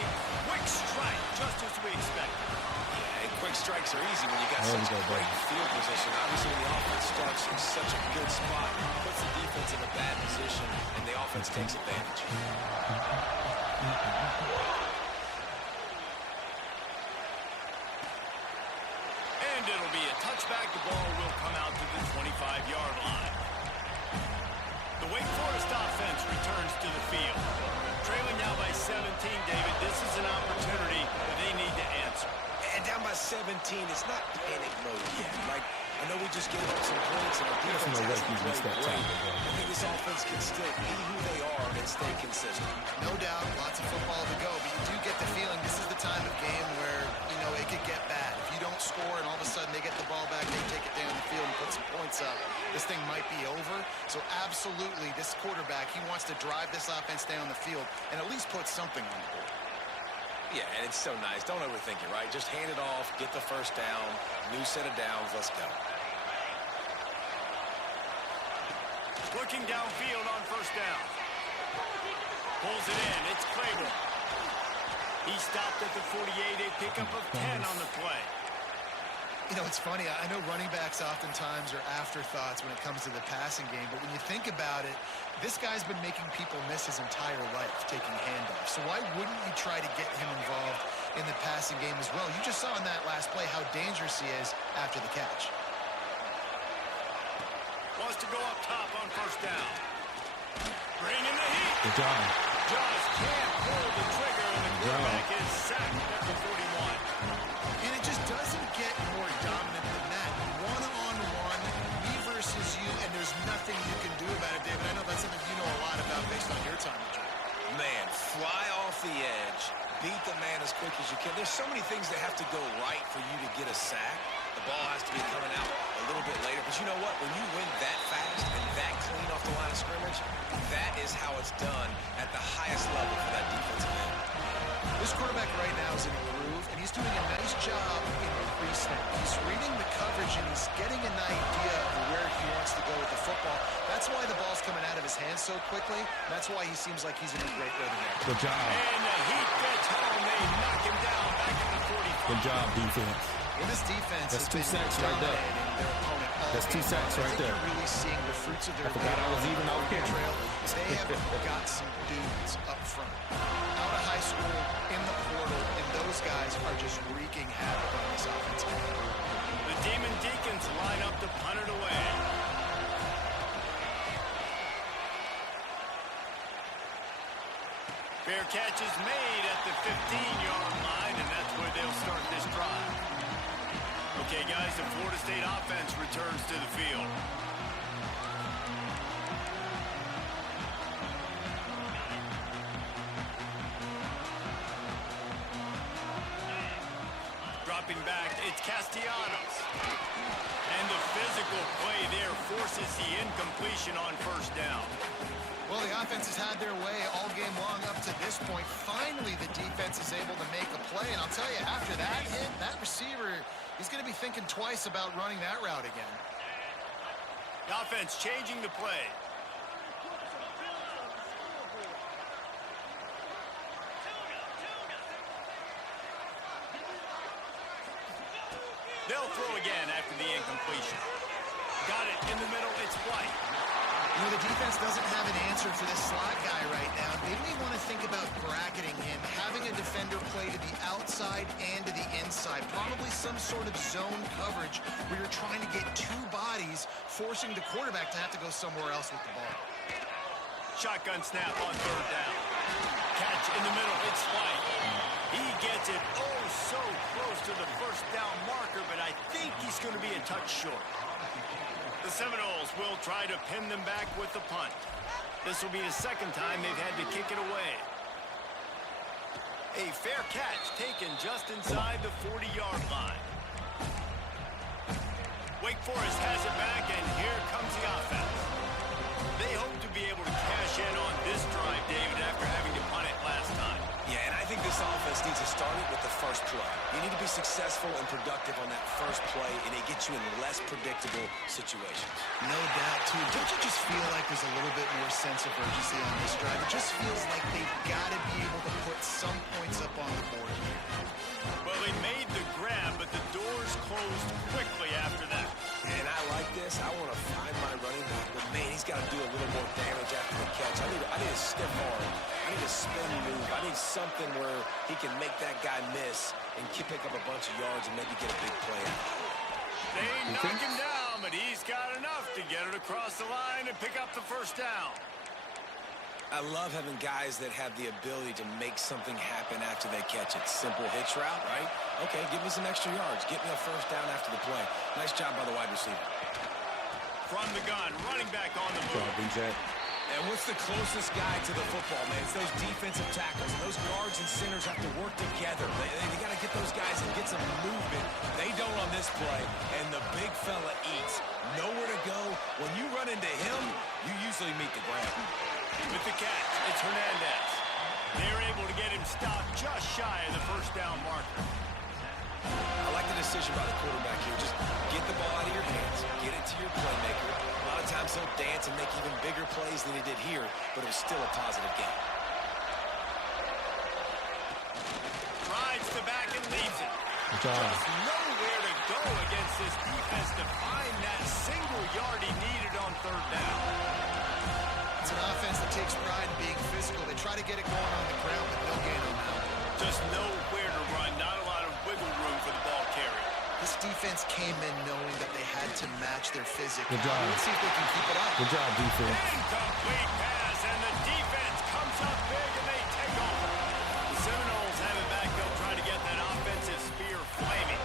quick strike, just as we expected. Yeah, and quick strikes are easy when you got such great field position. Obviously, when the offense starts in such a good spot, puts the defense in a bad position, and the offense takes advantage. And it'll be a touchback. The ball will come out to the 25-yard line. The Wake Forest offense returns to the field. Trailing now by 17, David. This is an opportunity that they need to answer. And down by 17, it's not panic mode yet. Like, I know we just gave up some points, and our defense hasn't played great. I think this offense can still be who they are and stay consistent. No doubt, lots of football to go, but you do get the feeling this is the time of game where, you know, it could get bad. If you don't score and all of a sudden they get the ball back, they take it down the field and put some points up, this thing might be over. So absolutely, this quarterback, he wants to drive this offense down the field and at least put something on the board. Yeah, and it's so nice. Don't overthink it, right? Just hand it off, get the first down, new set of downs, let's go. Looking downfield on first down. Pulls it in. It's Claiborne. He stopped at the 48, a pickup of 10 on the play. You know, it's funny. I know running backs oftentimes are afterthoughts when it comes to the passing game, but when you think about it, this guy's been making people miss his entire life taking handoffs. So why wouldn't you try to get him involved in the passing game as well? You just saw in that last play how dangerous he is after the catch. Wants to go up top on first down. Bringing the heat. Good job. Just can't pull the trigger, and the quarterback is sacked at the 41. And it just doesn't get more dominant than that. One-on-one, me versus you, and there's nothing you can do about it, David. I know that's something you know a lot about based on your time. Man, fly off the edge, beat the man as quick as you can. There's so many things that have to go right for you to get a sack. The ball has to be coming out a little bit later. But you know what? When you win that fast and that clean off the line of scrimmage, that is how it's done at the highest level for that defensive end. This quarterback right now is in a groove, and he's doing a nice job in pre-snap. He's reading the coverage, and he's getting an idea of where he wants to go with the football. That's why the ball's coming out of his hands so quickly. That's why he seems like he's in a great rhythm there. Good job. And the heat gets home. They knock him down back at the 45. Good job, defense. Well, this defense That's has 2 been sacks right there. dominating their opponent all That's 2 game sacks long. right I think there. you're really seeing the fruits of their I forgot I was even off camera. trail. They have got some dudes up front, out of high school, in the portal, and those guys are just wreaking havoc on this offense. The Demon Deacons line up to punt it away. Fair catch is made at the 15-yard line, and that's where they'll start this drive. Okay, guys, the Florida State offense returns to the field. Dropping back, it's Castellanos. And the physical play there forces the incompletion on first down. Well, the offense has had their way all game long up to this point. Finally, the defense is able to make a play. And I'll tell you, after that hit, that receiver, he's going to be thinking twice about running that route again. The offense changing the play. They'll throw again after the incompletion. Got it in the middle. It's White. You know, the defense doesn't have an answer for this slot guy right now. They may want to think about bracketing him, having a defender play to the outside and to the inside. Probably some sort of zone coverage where you're trying to get 2 bodies, forcing the quarterback to have to go somewhere else with the ball. Shotgun snap on third down. Catch in the middle. It's White. He gets it oh so close to the first down marker, but I think he's going to be a touch short. The Seminoles will try to pin them back with the punt. This will be the second time they've had to kick it away. A fair catch taken just inside the 40-yard line. Wake Forest has it back, and here comes the offense. They hope to be able to cash in on this drive, David, after having to punt it last time. Yeah, and I think this offense needs to start it with the first play. You need to be successful and productive on that first play, and it gets you in less predictable situations. No doubt, too. Don't you just feel like there's a little bit more sense of urgency on this drive? It just feels like they've got to be able to put some points up on the board here. Well, they made the grab, but the doors closed quickly after that. And I like this. I want to find my running back, but man, he's got to do a little more damage after the catch. I need a stiff arm. I need a spin move. I need something where he can make that guy miss and pick up a bunch of yards and maybe get a big play out. They knock him down, but he's got enough to get it across the line and pick up the first down. I love having guys that have the ability to make something happen after they catch it. Simple hitch route, right? Okay, give me some extra yards. Get me a first down after the play. Nice job by the wide receiver. From the gun, running back on the move. And what's the closest guy to the football, man? It's those defensive tackles. And those guards and centers have to work together. They got to get those guys and get some movement. They don't on this play, and the big fella eats. Nowhere to go. When you run into him, you usually meet the ground. With the catch, it's Hernandez. They're able to get him stopped just shy of the first down marker. I like the decision by the quarterback here. Just get the ball out of your hands. Get it to your playmaker. A lot of times he'll dance and make even bigger plays than he did here, but it was still a positive game. Rides the back and leaves it. Just nowhere to go against this defense to find that single yard he needed on third down. It's an offense that takes pride in being physical. They try to get it going on the ground, but no gain on that. Just nowhere to run. Not a lot of wiggle room for the ball carrier. This defense came in knowing that they had to match their physicality. Good job. Let's see if they can keep it up. Good job, defense. Incomplete pass, and the defense comes up big, and they take over. The Seminoles have it back. They'll try to get that offensive spear flaming.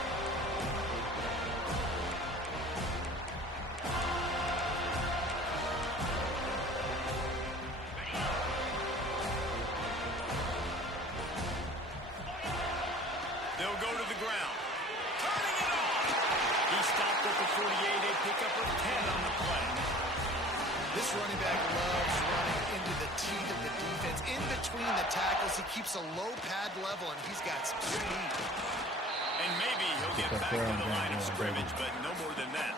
They'll go to the ground. Turning it on. He stopped at the 48. They pick up a 10 on the play. This running back loves running into the teeth of the defense. In between the tackles, he keeps a low pad level, and he's got some speed. And maybe he'll get back to the line of scrimmage, but no more than that.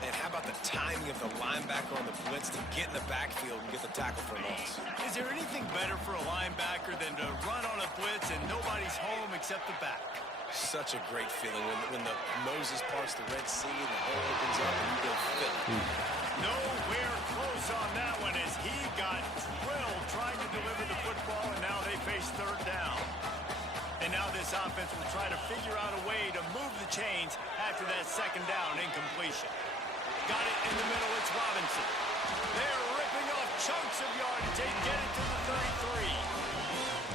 And how about the timing of the linebacker on the blitz to get in the backfield and get the tackle for a loss? Is there anything better for a linebacker than to run on a blitz and nobody's home except the back? Such a great feeling when the Moses parts the Red Sea and the hole opens up and you go fill it. Nowhere close on that one as he got drilled trying to deliver the football, and now they face third down. And now this offense will try to figure out a way to move the chains after that second down incompletion. Got it in the middle, it's Robinson. They're ripping off chunks of yardage. They get it to the 33.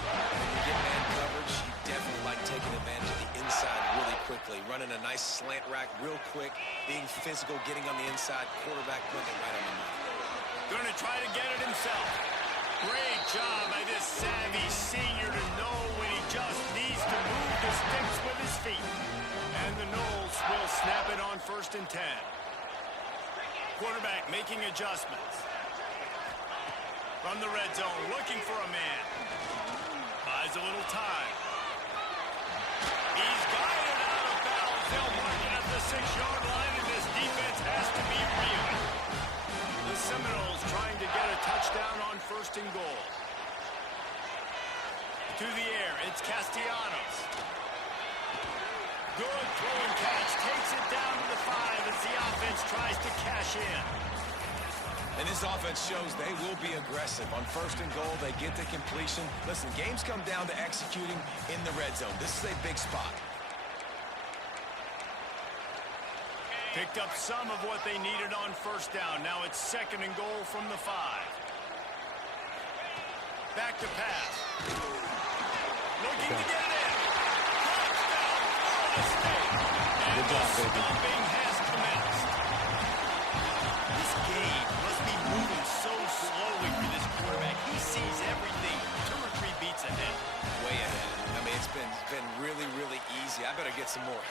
When you get man coverage, you definitely like taking advantage of the inside really quickly. Running a nice slant rack real quick, being physical, getting on the inside, quarterback putting it right on the money. Gonna try to get it himself. Great job by this savvy senior to know when he just needs to move the sticks with his feet. And the Noles will snap it on 1st and 10. Quarterback making adjustments. From the red zone, looking for a man. Buys a little time. He's got it out of bounds. They'll mark it at the 6-yard line, and this defense has to be reeling. The Seminoles trying to get a touchdown on 1st and goal. To the air, it's Castellanos. Good throw and catch, takes it down to the 5 as the offense tries to cash in. And this offense shows they will be aggressive. On 1st and goal, they get the completion. Listen, games come down to executing in the red zone. This is a big spot. Picked up some of what they needed on 1st down. Now it's 2nd and goal from the 5. Back to pass. Looking to get it in. Touchdown, Florida State. And the stomping has commenced.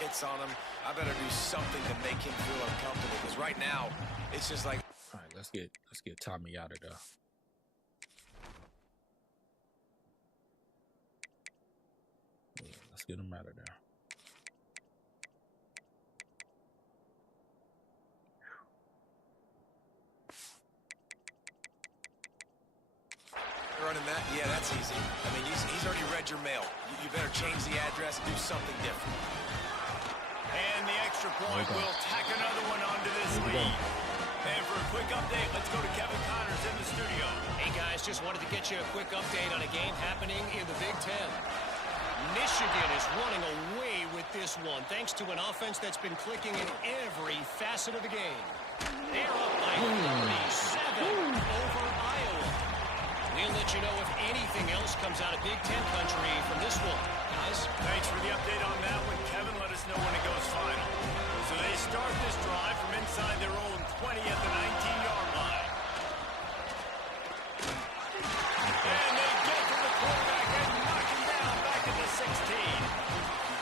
hits on him. I better do something to make him feel uncomfortable, because right now, it's just like... All right, let's get Tommy out of there. Yeah, let's get him out of there. Running that? Yeah, that's easy. I mean, he's already read your mail. You better change the address, do something different. And the extra point will tack another one onto this lead. And for a quick update, let's go to Kevin Connors in the studio. Hey, guys, just wanted to get you a quick update on a game happening in the Big Ten. Michigan is running away with this one, thanks to an offense that's been clicking in every facet of the game. They're up by 37 over Iowa. We'll let you know if anything else comes out of Big Ten country from this one, guys. Thanks for the update on that one. Kevin, let us know when it goes final. So they start this drive from inside their own 20 at the 19-yard line. And they get to the quarterback and knock him down back at the 16.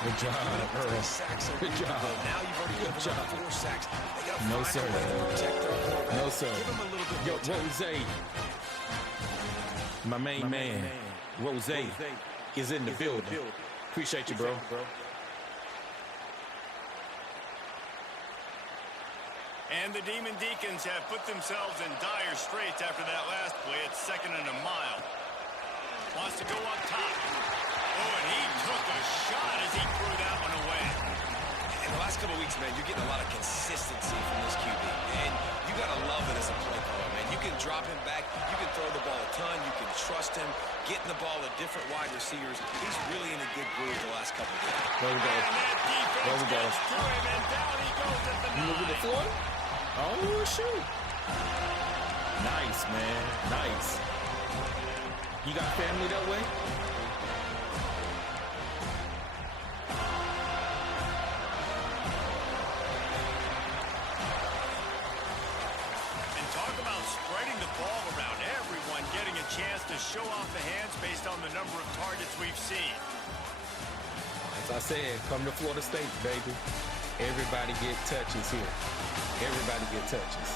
Good job, Earl. Good job. Now you've already given up 4 sacks. They gotta No, find sir. a way to protect their quarterback. No, sir. Give him a little bit Yo, more time. Jose. My main man, Rose, is in the building. Appreciate you, bro. And the Demon Deacons have put themselves in dire straits after that last play. It's 2nd and a mile. Wants to go up top. Oh, and he took a shot as he threw that one away. In the last couple of weeks, man, you're getting a lot of consistency from this QB. And you got to love it as a play caller, man. You can drop him back. You can throw the ball a ton. You can trust him. Getting the ball to different wide receivers. He's really in a good groove the last couple of games. There we go. And that defense gets to him, and down he goes at the 9. You moving the floor? Oh, shoot. Nice, man. Nice. You got family that way? And talk about spreading the ball around. Everyone getting a chance to show off the hands based on the number of targets we've seen. As I said, come to Florida State, baby. Everybody get touches here. Everybody get touches.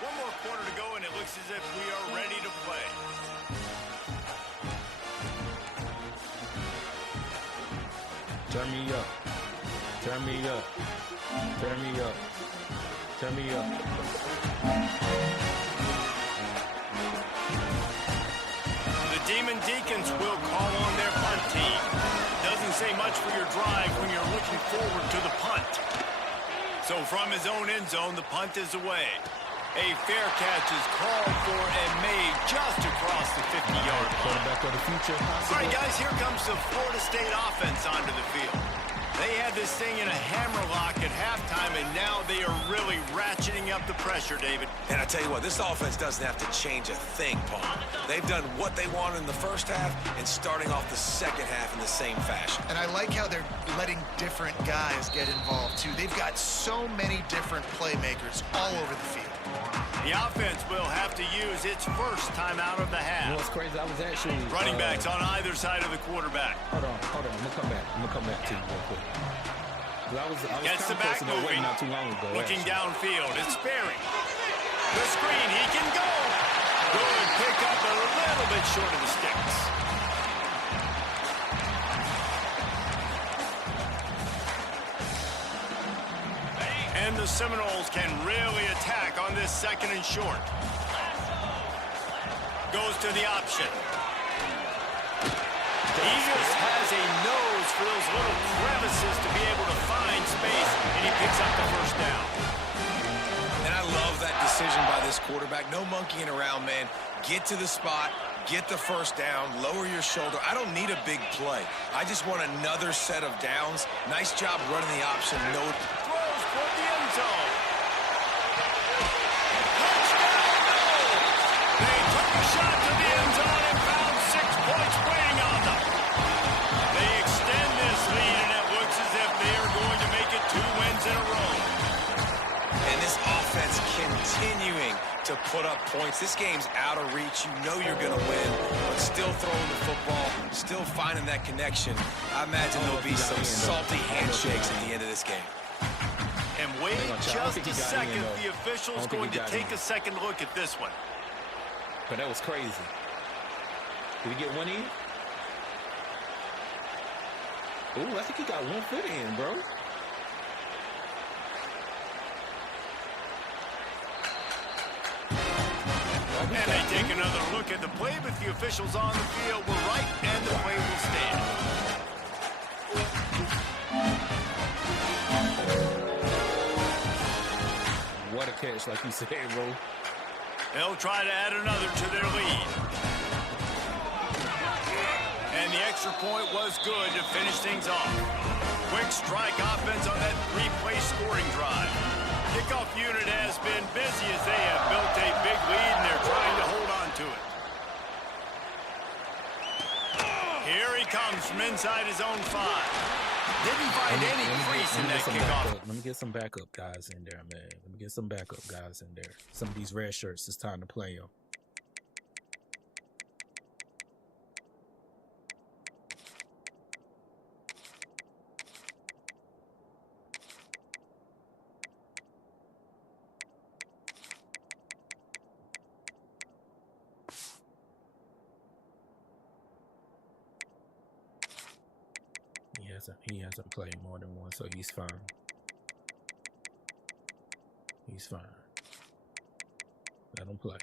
One more quarter to go, and it looks as if we are ready to play. Turn me up. Turn me up. Turn me up. Turn me up. The Demon Deacons will call on their punt team. Doesn't say much for your drive when you're looking forward to the punt. So from his own end zone, the punt is away. A fair catch is called for and made just across the 50-yard line. Quarterback of the future. All right, guys, here comes the Florida State offense onto the field. They had this thing in a hammerlock at halftime, and now they are really ratcheting up the pressure, David. And I tell you what, this offense doesn't have to change a thing, Paul. They've done what they wanted in the first half and starting off the second half in the same fashion. And I like how they're letting different guys get involved, too. They've got so many different playmakers all over the field. The offense will have to use its first timeout of the half. You know what's crazy? I was actually... Running backs on either side of the quarterback. Hold on. I'm going to come back. to you real quick. I was Gets the kind of back close to that moving. not too long ago. Looking actually. downfield. It's Sperry. The screen. He can go. Good pick up a little bit short of the sticks. And the Seminoles can really attack on this 2nd and short. Goes to the option. He just has a nose for those little crevices to be able to find space, and he picks up the first down. And I love that decision by this quarterback. No monkeying around, man. Get to the spot, get the first down, lower your shoulder. I don't need a big play. I just want another set of downs. Nice job running the option. No Throws toward the end zone. Touchdown, Noles! They took a shot to the end zone and found 6 points waiting on them. They extend this lead, and it looks as if they are going to make it 2 wins in a row. And this offense continuing to put up points. This game's out of reach. You know you're going to win, but still throwing the football, still finding that connection. I imagine there'll be some salty handshakes at the end of this game. And wait just a second. The official's going to take a second look at this one. But that was crazy. Did he get one in? Ooh, I think he got 1 foot in, bro. And they take another look at the play, but the officials on the field were right, and the play will stand. What a catch, like you said, bro. They'll try to add another to their lead. And the extra point was good to finish things off. Quick strike offense on that 3-play scoring drive. Kickoff unit has been busy as they have built a big lead, and they're trying to hold on to it. Here he comes from inside his own 5. Didn't find any crease in that kickoff. Let me get some backup guys in there, man. Let me get some backup guys in there. Some of these red shirts, it's time to play them. He hasn't played more than one, so he's fine. He's fine. Let him play.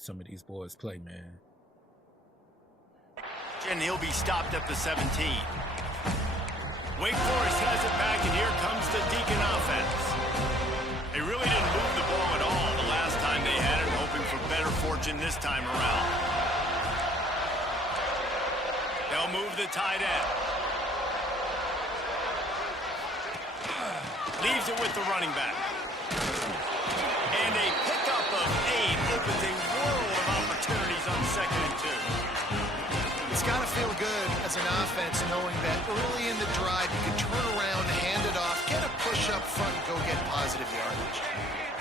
Some of these boys play, man. And he'll be stopped at the 17. Wake Forest has it back, and here comes the Deacon offense. They really didn't move the ball at all the last time they had it, hoping for better fortune this time around. They'll move the tight end. Leaves it with the running back. And a pickup of 8 opens a world of opportunities on 2nd and 2. It's got to feel good as an offense knowing that early in the drive you can turn around, hand it off, get a push up front, and go get positive yardage.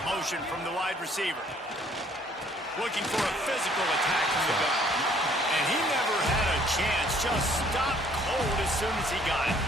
Motion from the wide receiver. Looking for a physical attack from the gun. And he never had a chance. Just stopped cold as soon as he got it.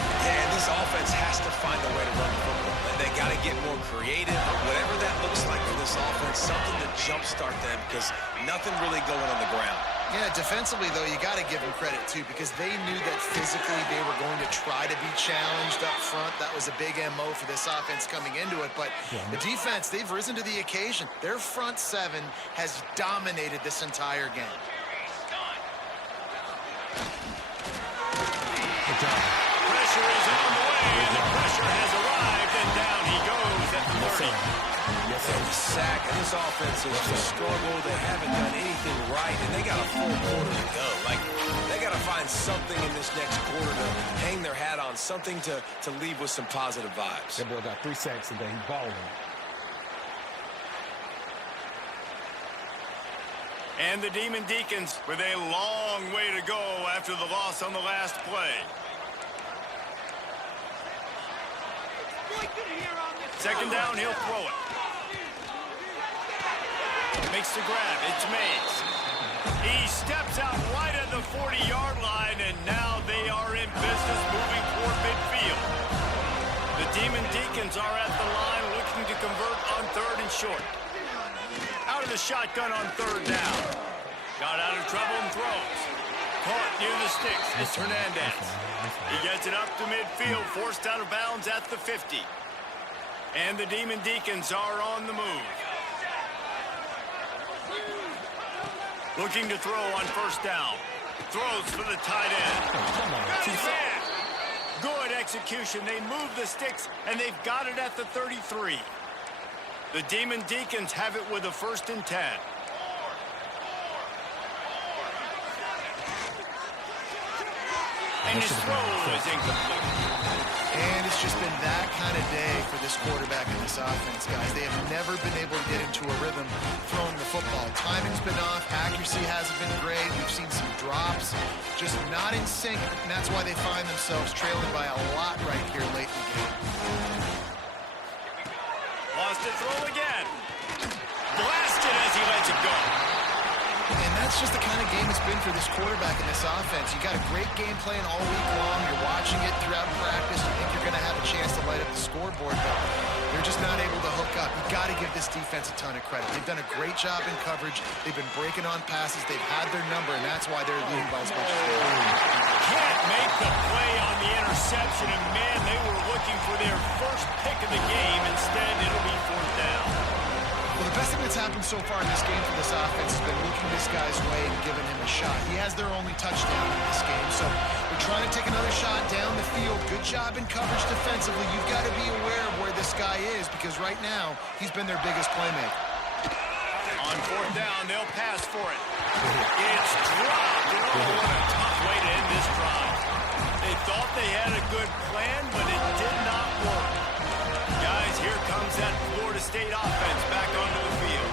Yeah, this offense has to find a way to run the football. And they got to get more creative, whatever that looks like for this offense, something to jumpstart them because nothing really going on the ground. Yeah, defensively, though, you got to give them credit, too, because they knew that physically they were going to try to be challenged up front. That was a big MO for this offense coming into it. But the defense, they've risen to the occasion. Their front 7 has dominated this entire game. Good job. Pressure is on the way, and the pressure has arrived, and down he goes at the 30. Yes, and the sack, and this offense has just struggled. They haven't done anything right, and they got a full quarter to go. Like, they got to find something in this next quarter to hang their hat on, something to leave with some positive vibes. That boy got 3 sacks today. He's balling. And the Demon Deacons with a long way to go after the loss on the last play. Second down, he'll throw it. Makes the grab. It's Mays. He steps out right at the 40-yard line, and now they are in business moving toward midfield. The Demon Deacons are at the line looking to convert on 3rd and short. Out of the shotgun on 3rd down. Got out of trouble and throws. Caught near the sticks. It's Hernandez. He gets it up to midfield, forced out of bounds at the 50. And the Demon Deacons are on the move. Looking to throw on 1st down. Throws for the tight end. Man. Good execution. They move the sticks, and they've got it at the 33. The Demon Deacons have it with a 1st and 10. And his throw is incomplete. And it's just been that kind of day for this quarterback and this offense, guys. They have never been able to get into a rhythm throwing the football. Timing's been off. Accuracy hasn't been great. We've seen some drops. Just not in sync, and that's why they find themselves trailing by a lot right here late in the game. Lost to throw again. Blasted as he lets it go. And that's just the kind of game it's been for this quarterback and this offense. You got a great game plan all week long. You're watching it throughout practice. You think you're going to have a chance to light up the scoreboard, but they're just not able to hook up. You got to give this defense a ton of credit. They've done a great job in coverage. They've been breaking on passes. They've had their number, and that's why they're leading by as much as they are. Can't make the play on the interception, and man, they were looking for their first pick of the game. Instead, it'll be fourth down. Well, the best thing that's happened so far in this game for this offense has been looking this guy's way and giving him a shot. He has their only touchdown in this game, so they're trying to take another shot down the field. Good job in coverage defensively. You've got to be aware of where this guy is because right now he's been their biggest playmaker. On fourth down, they'll pass for it. It's dropped. Oh, what a tough way to end this drive. They thought they had a good plan, but it did not work. Guys, here comes that Florida State offense back onto the field.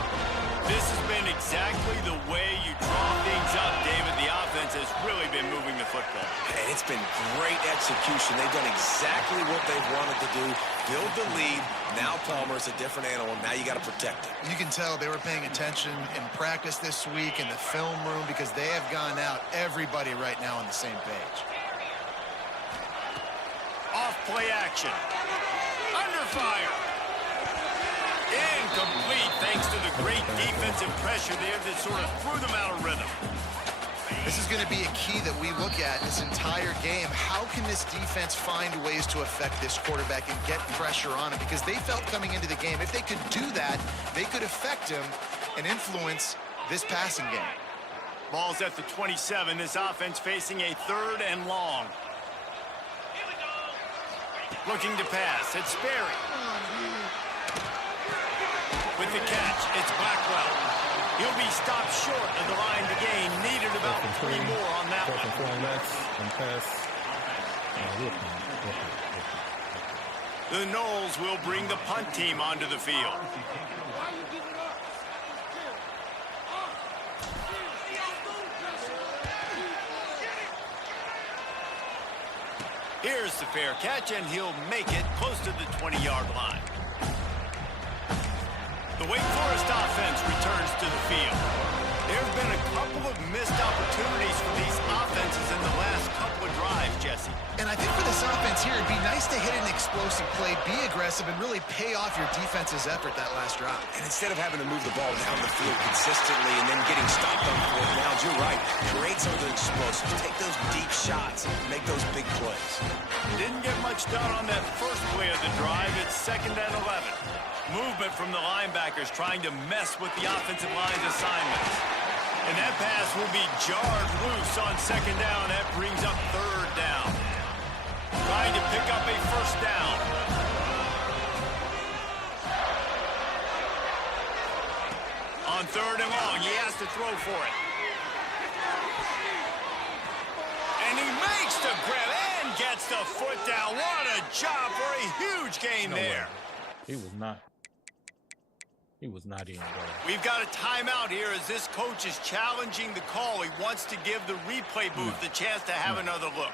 This has been exactly the way you draw things up, David. The offense has really been moving the football. And it's been great execution. They've done exactly what they've wanted to do. Build the lead. Now Palmer's a different animal. Now you got to protect it. You can tell they were paying attention in practice this week in the film room because they have gone out everybody right now on the same page. Off play action. Under fire. Incomplete thanks to the great defensive pressure there that sort of threw them out of rhythm. This is going to be a key that we look at this entire game. How can this defense find ways to affect this quarterback and get pressure on him? Because they felt coming into the game, if they could do that, they could affect him and influence this passing game. Ball's at the 27. This offense facing a 3rd and long. Looking to pass. It's Sperry. With the catch, it's Blackwell. He'll be stopped short of the line to gain. Needed about 3 more on that one. 4 less and pass. The Noles will bring the punt team onto the field. Here's the fair catch, and he'll make it close to the 20-yard line. The Wake Forest offense returns to the field. There have been a couple of missed opportunities for these offenses in the last couple of drives, Jesse. And I think for this offense here, it'd be nice to hit an explosive play, be aggressive, and really pay off your defense's effort that last drive. And instead of having to move the ball down the field consistently and then getting stopped on 4th downs, you're right. Create some of the explosives. Take those deep shots. Make those big plays. Didn't get much done on that first play of the drive. It's 2nd and 11. Movement from the linebackers trying to mess with the offensive line's assignments. And that pass will be jarred loose on 2nd down. That brings up 3rd down. Trying to pick up a 1st down. On 3rd and long, he has to throw for it. And he makes the grab and gets the foot down. What a job for a huge gain there. He was not. He was not in, bro. We've got a timeout here as this coach is challenging the call. He wants to give the replay booth the chance to have another look.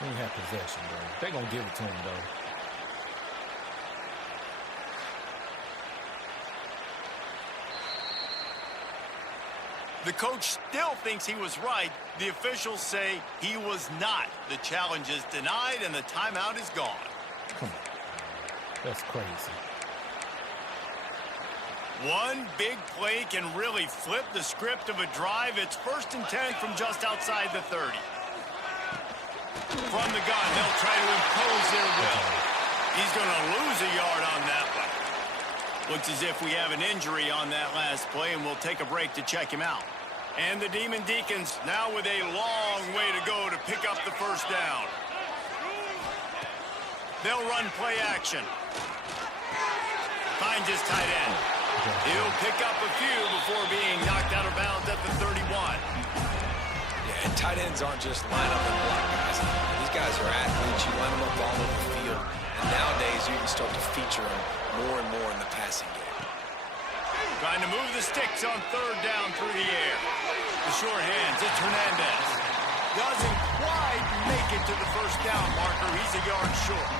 He didn't have possession, bro. They're going to give it to him, though. The coach still thinks he was right. The officials say he was not. The challenge is denied, and the timeout is gone. Come on. That's crazy. One big play can really flip the script of a drive. It's 1st and 10 from just outside the 30. From the gun, they'll try to impose their will. He's going to lose a yard on that one. Looks as if we have an injury on that last play, and we'll take a break to check him out. And the Demon Deacons now with a long way to go to pick up the 1st down. They'll run play action. Finds his tight end. He'll pick up a few before being knocked out of bounds at the 31. And tight ends aren't just line up and block guys. These guys are athletes. You line them up all over the field. And nowadays, you can start to feature them more and more in the passing game. Trying to move the sticks on third down through the air. The short hands, it's Hernandez. Doesn't quite make it to the first down marker. He's a yard short.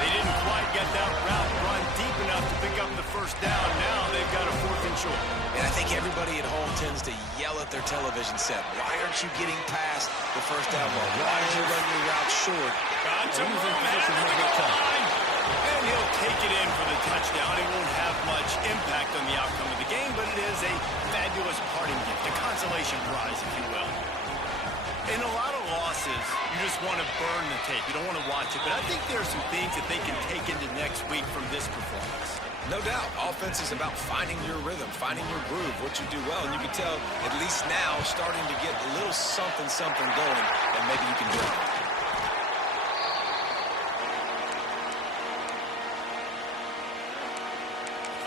They didn't quite get that route run deep enough to pick up the first down. Now they've got a 4th and short. And I think everybody at home tends to yell at their television set. Why aren't you getting past the first down mark? Why aren't you running your route short? Got some room headed to the goal line. And he'll take it in for the touchdown. It won't have much impact on the outcome of the game, but it is a fabulous parting gift, a consolation prize, if you will. In a lot of losses, you just want to burn the tape. You don't want to watch it. But I think there are some things that they can take into next week from this performance. No doubt. Offense is about finding your rhythm, finding your groove, what you do well. And you can tell, at least now, starting to get a little something going, and maybe you can do it.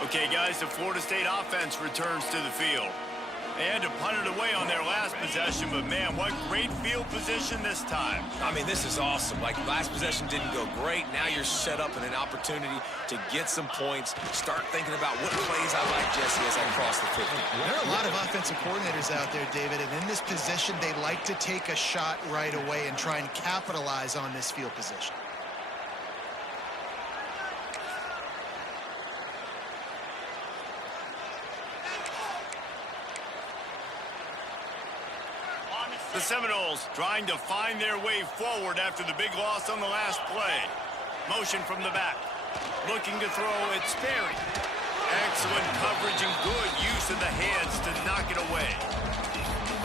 Okay, guys, the Florida State offense returns to the field. They had to punt it away on their last possession, but, man, what great field position this time. I mean, this is awesome. Like, last possession didn't go great. Now you're set up in an opportunity to get some points, start thinking about what plays I like, Jesse, as I cross the 50. There are a lot of offensive coordinators out there, David, and in this position, they like to take a shot right away and try and capitalize on this field position. The Seminoles trying to find their way forward after the big loss on the last play. Motion from the back. Looking to throw, it's Sperry. Excellent coverage and good use of the hands to knock it away.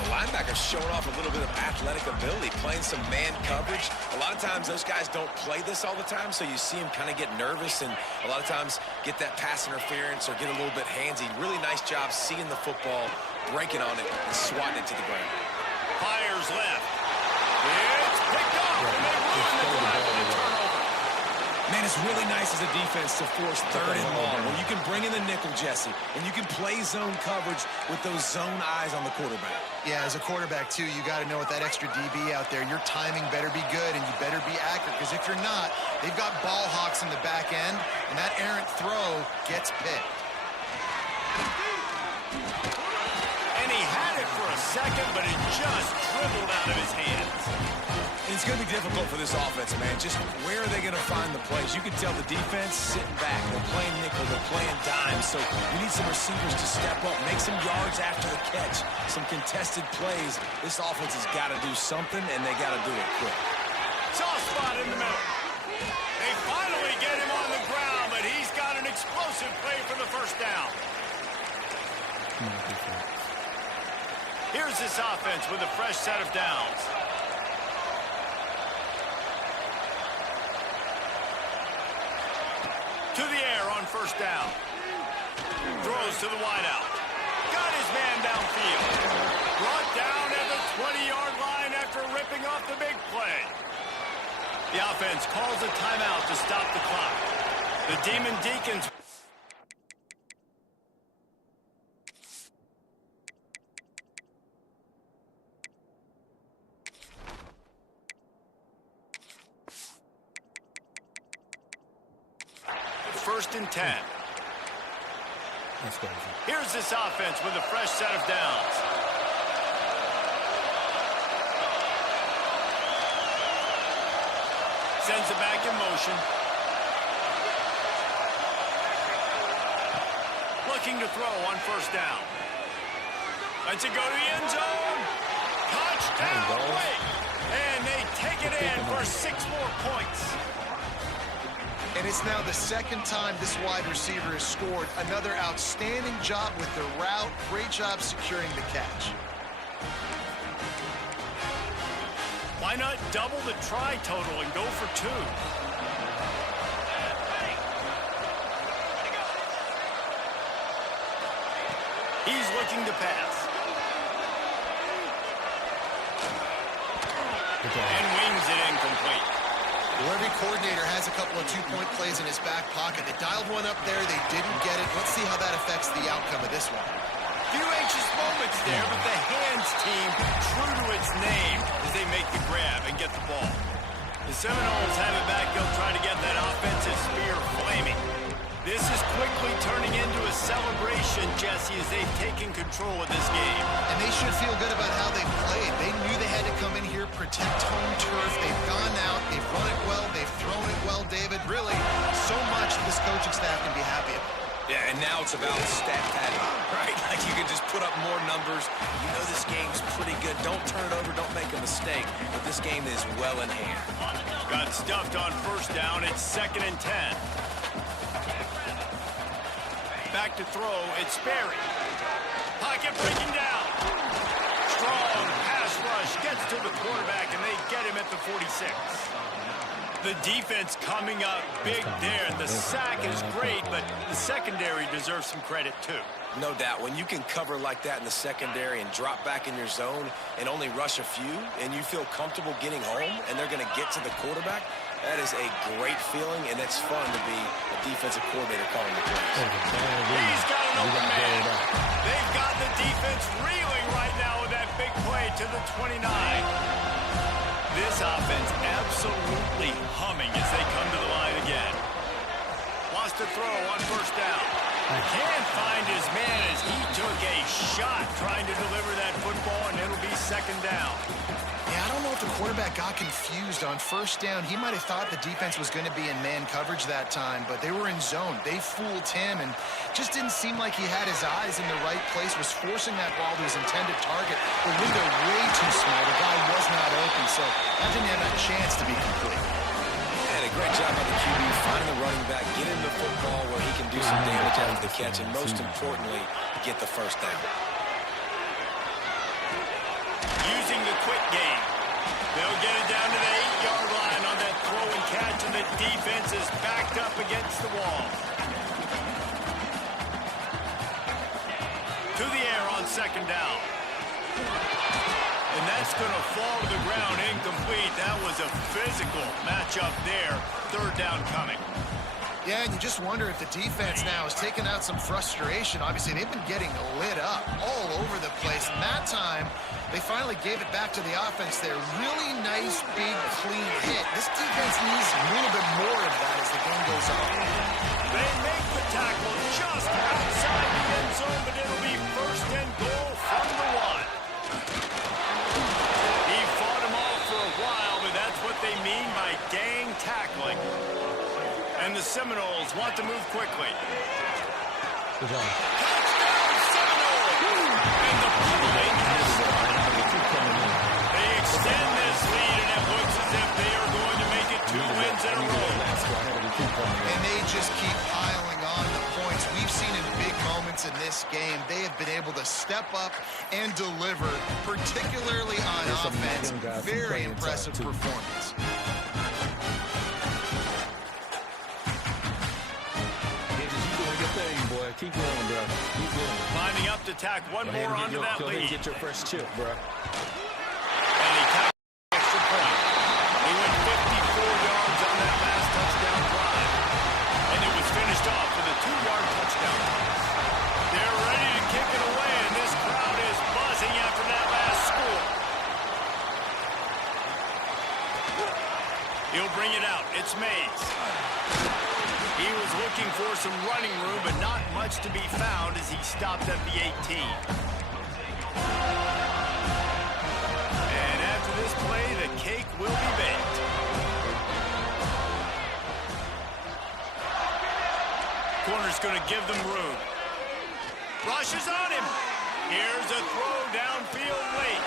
The linebacker's showing off a little bit of athletic ability, playing some man coverage. A lot of times those guys don't play this all the time, so you see them kind of get nervous and a lot of times get that pass interference or get a little bit handsy. Really nice job seeing the football, breaking on it, and swatting it to the ground. Fires left. It's picked up. And they run the drive and a turnover. Man, it's really nice as a defense to force 3rd and long, where you can bring in the nickel, Jesse, and you can play zone coverage with those zone eyes on the quarterback. Yeah, as a quarterback, too, you got to know with that extra DB out there, your timing better be good and you better be accurate, because if you're not, they've got ball hawks in the back end, and that errant throw gets picked. And he had it for a second, but it just dribbled out of his hands. And it's going to be difficult for this offense, man. Just where are they going to find the plays? You can tell the defense sitting back. They're playing nickel. They're playing dime. So you need some receivers to step up, make some yards after the catch, some contested plays. This offense has got to do something, and they got to do it quick. Soft spot in the middle. They finally get him on the ground, but he's got an explosive play for the first down. Here's this offense with a fresh set of downs. To the air on first down. Throws to the wideout. Got his man downfield. Brought down at the 20-yard line after ripping off the big play. The offense calls a timeout to stop the clock. The Demon Deacons... First and 10. That's crazy. Here's this offense with a fresh set of downs. Sends it back in motion. Looking to throw on first down. Lets it go to the end zone. Touchdown, Wake. And they take it in for 6 more points. And it's now the second time this wide receiver has scored. Another outstanding job with the route. Great job securing the catch. Why not double the try total and go for 2? He's looking to pass. And wings it incomplete. Well, every coordinator has a couple of 2-point plays in his back pocket. They dialed one up there. They didn't get it. Let's see how that affects the outcome of this one. few anxious moments there, but the hands team true to its name as they make the grab and get the ball. The Seminoles have it back. They'll try to get that offensive spear flaming. This is quickly turning into a celebration, Jesse, as they've taken control of this game. And they should feel good about how they played. They knew they had to come in here, protect home turf. They've gone out, they've run it well, they've thrown it well, David. Really, so much this coaching staff can be happy about. Yeah, and now it's about stat padding, right? Like you can just put up more numbers. You know this game's pretty good. Don't turn it over, don't make a mistake. But this game is well in hand. Got stuffed on first down. It's 2nd and 10. Back to throw. It's Sperry. Pocket breaking down. Strong pass rush gets to the quarterback, and they get him at the 46. The defense coming up big there. The sack is great, but the secondary deserves some credit too. No doubt. When you can cover like that in the secondary and drop back in your zone and only rush a few, and you feel comfortable getting home, and they're going to get to the quarterback, that is a great feeling, and it's fun to be a defensive coordinator calling the plays. He's got an open man. They've got the defense reeling right now with that big play to the 29. This offense absolutely humming as they come to the line again. Wants to throw on first down. Can't find his man as he took a shot trying to deliver that football, and it'll be 2nd down. Yeah, I don't know if the quarterback got confused on first down. He might have thought the defense was going to be in man coverage that time, but they were in zone. They fooled him and just didn't seem like he had his eyes in the right place, was forcing that ball to his intended target. The window way too small. The guy was not open, so that didn't have a chance to be complete. And a great job by the QB finding the running back, get him the football where he can do some damage after the catch, and most importantly, get the first down. Using the quick game. They'll get it down to the 8-yard line on that throw and catch, and the defense is backed up against the wall. To the air on 2nd down. And that's going to fall to the ground incomplete. That was a physical matchup there. 3rd down coming. Yeah, and you just wonder if the defense now has taken out some frustration. Obviously, they've been getting lit up all over the place. And that time, they finally gave it back to the offense there. Really nice, big, clean hit. This defense needs a little bit more of that as the game goes on. They make the tackle just outside the end zone, but it'll be 1st and goal from the 1. He fought him off for a while, but that's what they mean by gang tackling. And the Seminoles want to move quickly. Good job. Touchdown, Seminoles! And the pulling has started. They extend this lead, and it looks as if they are going to make it 2 wins in a row. And they just keep piling on the points. We've seen in big moments in this game, they have been able to step up and deliver, particularly on offense. Very impressive performance. Keep going, bro. Keep going. Lining up to tack one more onto that lead. Go ahead and lead. get your first chip, bro. And he tackled the extra point. He went 54 yards on that last touchdown drive. And it was finished off with a 2-yard touchdown pass. They're ready to kick it away, and this crowd is buzzing after that last score. He'll bring it out. It's Mays. He was looking for some running room, but not much to be found as he stopped at the 18. And after this play, the cake will be baked. Corner's going to give them room. Rushes on him. Here's a throw downfield late.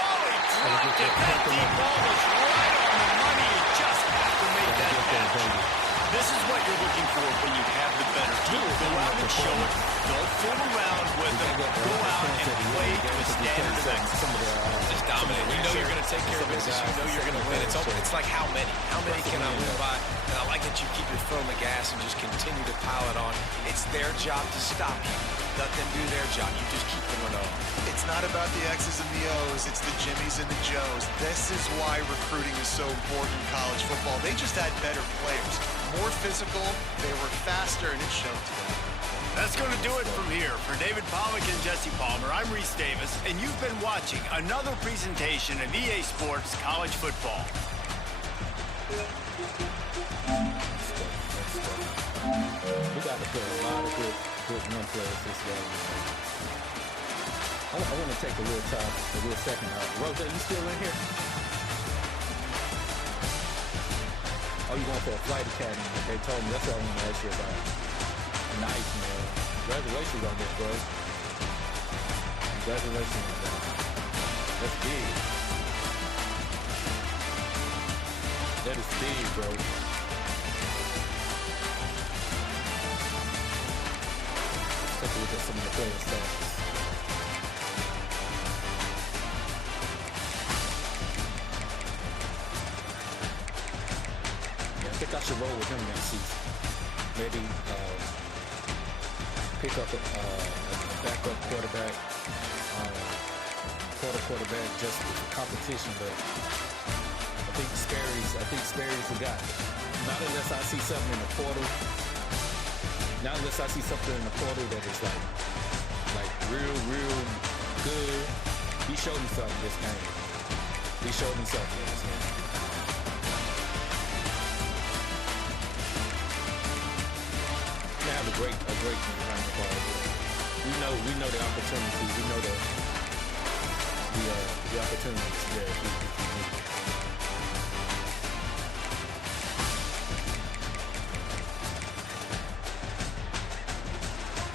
Oh, he dropped it. That deep ball was right on the money. You just have to make that catch. This is what you're looking for when you have the better team. Go out and show it. Don't fool around with it. Go out and play to a standard of excellence. Just dominate. You know you're going to take care of business. You know you're going to win. It's like how many? How many can I win by? And I like that you keep your foot on the gas and just continue to pile it on. It's their job to stop you. Let them do their job. You just keep going on. It's not about the X's and the O's. It's the Jimmies and the Joes. This is why recruiting is so important in college football. They just had better players. More physical, they were faster, and it showed today. That's going to do it from here. For David Pollack and Jesse Palmer, I'm Reese Davis, and you've been watching another presentation of EA Sports College Football. We got to put a lot of good run players this game. I want to take a little second out. Rosa, you still in here? Oh, you going for a flight academy? They told me. That's what I want to ask you about. Nice, man. Congratulations on this, bro. Congratulations on that. That's big. That is big, bro. Let's take a look at some of the player stats. Yeah, I think I should roll with him next season. Maybe pick up a backup quarterback, quarterback just for competition, but I think Sperry's the guy. Not unless I see something in the portal. Not unless I see something in the portal that is like real good. He showed me something this game. He showed me something in this game. We have a great team behind the ball. We know the opportunities. We know the opportunities there if we need.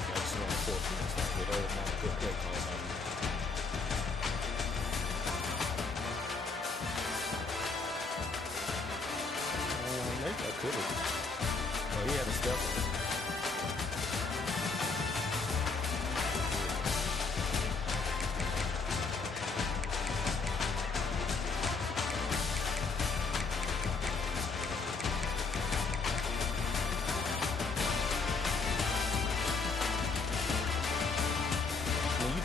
Yeah, I just want 4 minutes. That was not a good play call by me. Maybe I could have. Oh, he had a step on it.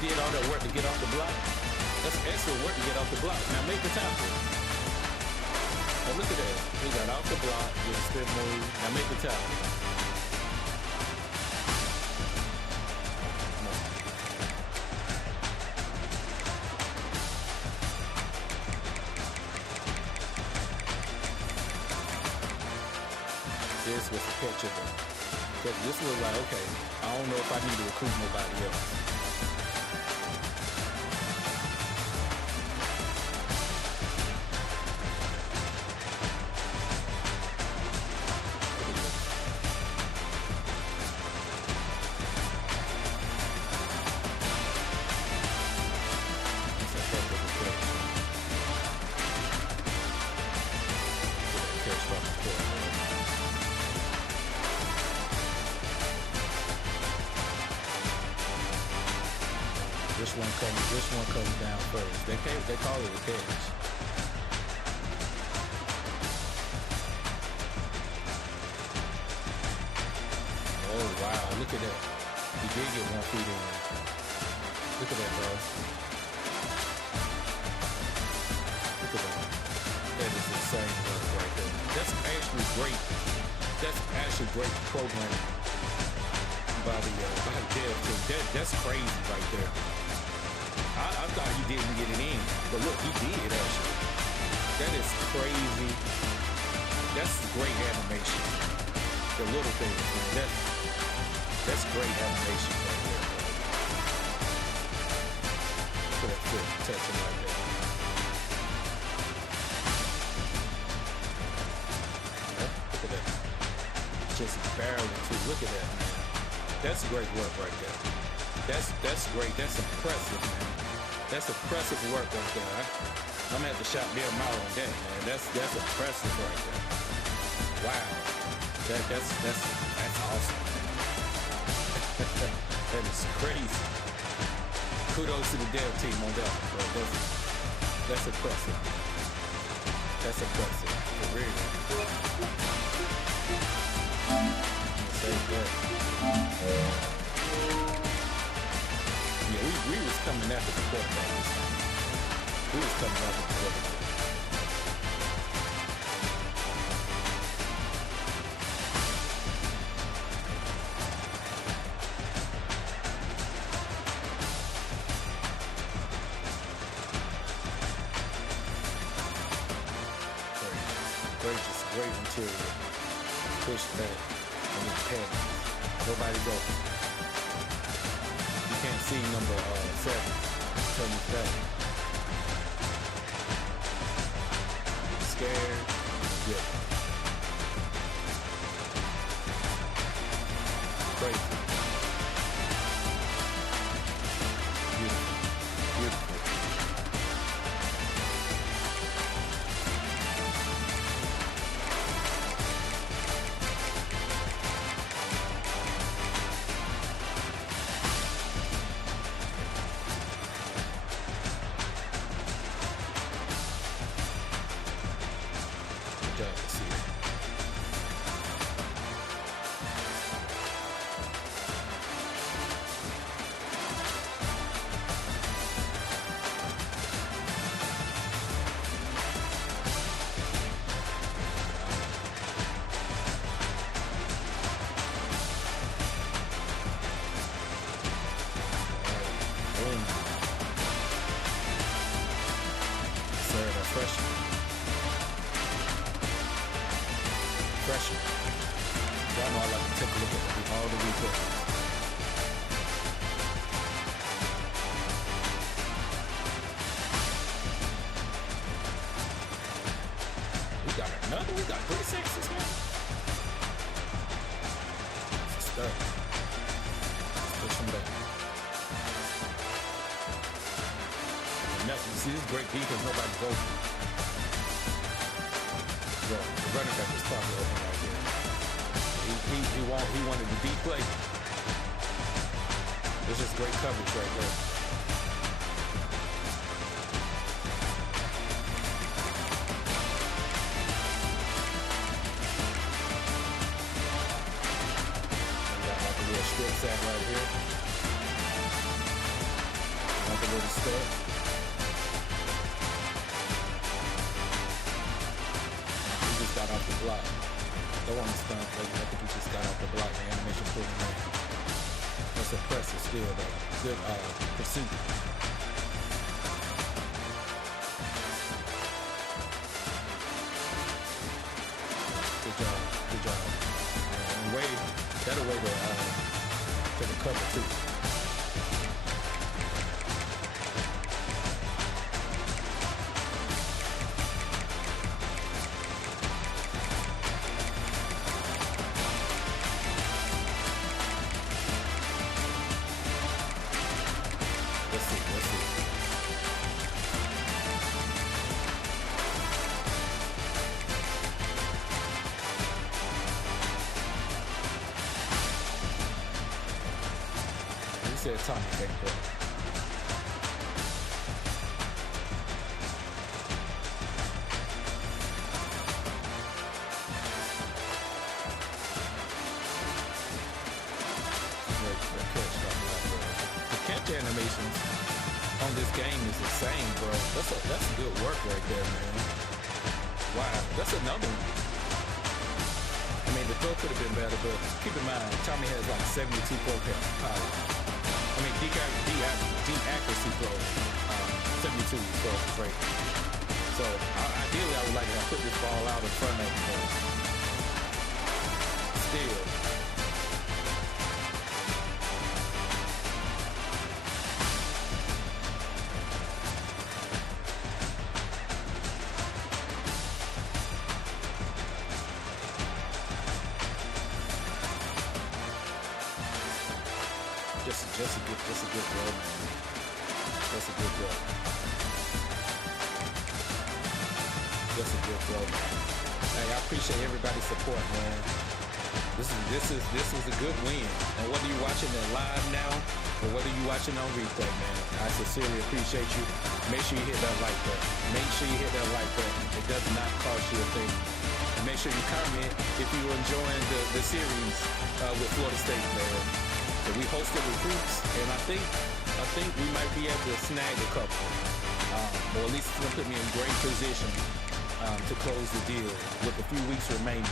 Did all that work to get off the block. That's extra work to get off the block. Now make the tackle. Oh, look at that. He got off the block with a spin move. Now make the tackle. This was the catch of it. This was like, okay, I don't know if I need to recruit nobody else. This one comes down first. They call it a catch. Oh wow, look at that. He did get 1 feet in. Look at that, bro. Look at that. That is insane work right there. That's actually great. That's actually great programming by the dev team. That's crazy right there. I thought he didn't get it in, but look, he did actually. That is crazy. That's great animation. The little things, man. That's great animation right there, bro. Look at that foot touching right there. Look at that. Just barely too. Look at that, man. That's great work right there. That's great. That's impressive, man. That's impressive work right there. I'm gonna have to shout them out on that, man. That's impressive right there. Wow. That's awesome, man. That is crazy. Kudos to the dev team on that one, bro. That's impressive. That's impressive. For real. Save that. Yeah, we was coming after the quarterback this time. We was coming after the quarterback. great interior. Push back. And it's pennies. Nobody's open. You can't see number 7. Turn his back. Scared. Yeah. Crazy. Beautiful. Beautiful. Good job to see it. Boom. Sir, that's freshman. Freshman. Y'all know I like to take a look at all the replays. We got another. We got 3 sixes, man. It's a stud. Let's push him back. Nothing. You see, this great defense. Nobody's open. Yo, the running back is probably open right here. He wanted the deep play. It's just great coverage right there. We got like a little strip sack right here. Like a little step. Got off the block. Don't want to stunt. I think he just got off the block. The animation put him in. That's impressive still, though. Good pursuit. Good job. Good job. And way better way to the cover too. Let's see. You said Tommy can't play. The animations on this game is insane, bro. That's good work right there, man. Wow, that's another one. I mean, the throw could have been better, but keep in mind, Tommy has like 72 throw power. I mean, deep accuracy throw, 72 throws great. So ideally, I would like to have put this ball out in front of him. Still. Just a good throw, man. That's a good throw. Just a good throw, man. Hey, I appreciate everybody's support, man. This was a good win. And whether you're watching it live now or whether you're watching on replay, man, I sincerely appreciate you. Make sure you hit that like button. Make sure you hit that like button. It does not cost you a thing. And make sure you comment if you're enjoying the series with Florida State, man. So we hosted recruits, and I think we might be able to snag a couple, or at least it's gonna put me in great position to close the deal with a few weeks remaining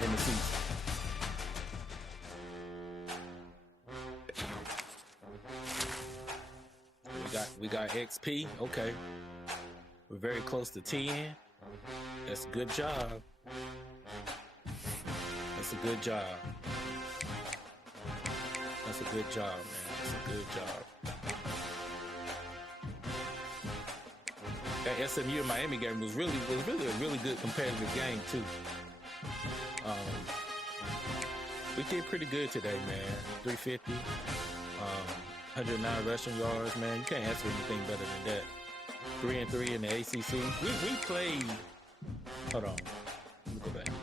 in the season. We got XP. Okay, we're very close to 10. That's a good job. That's a good job. That's a good job, man. That's a good job. That SMU Miami game was really a really good competitive game too. We did pretty good today, man. 350, 109 rushing yards, man. You can't ask for anything better than that. 3-3 in the ACC. We played. Hold on. Let me go back to that.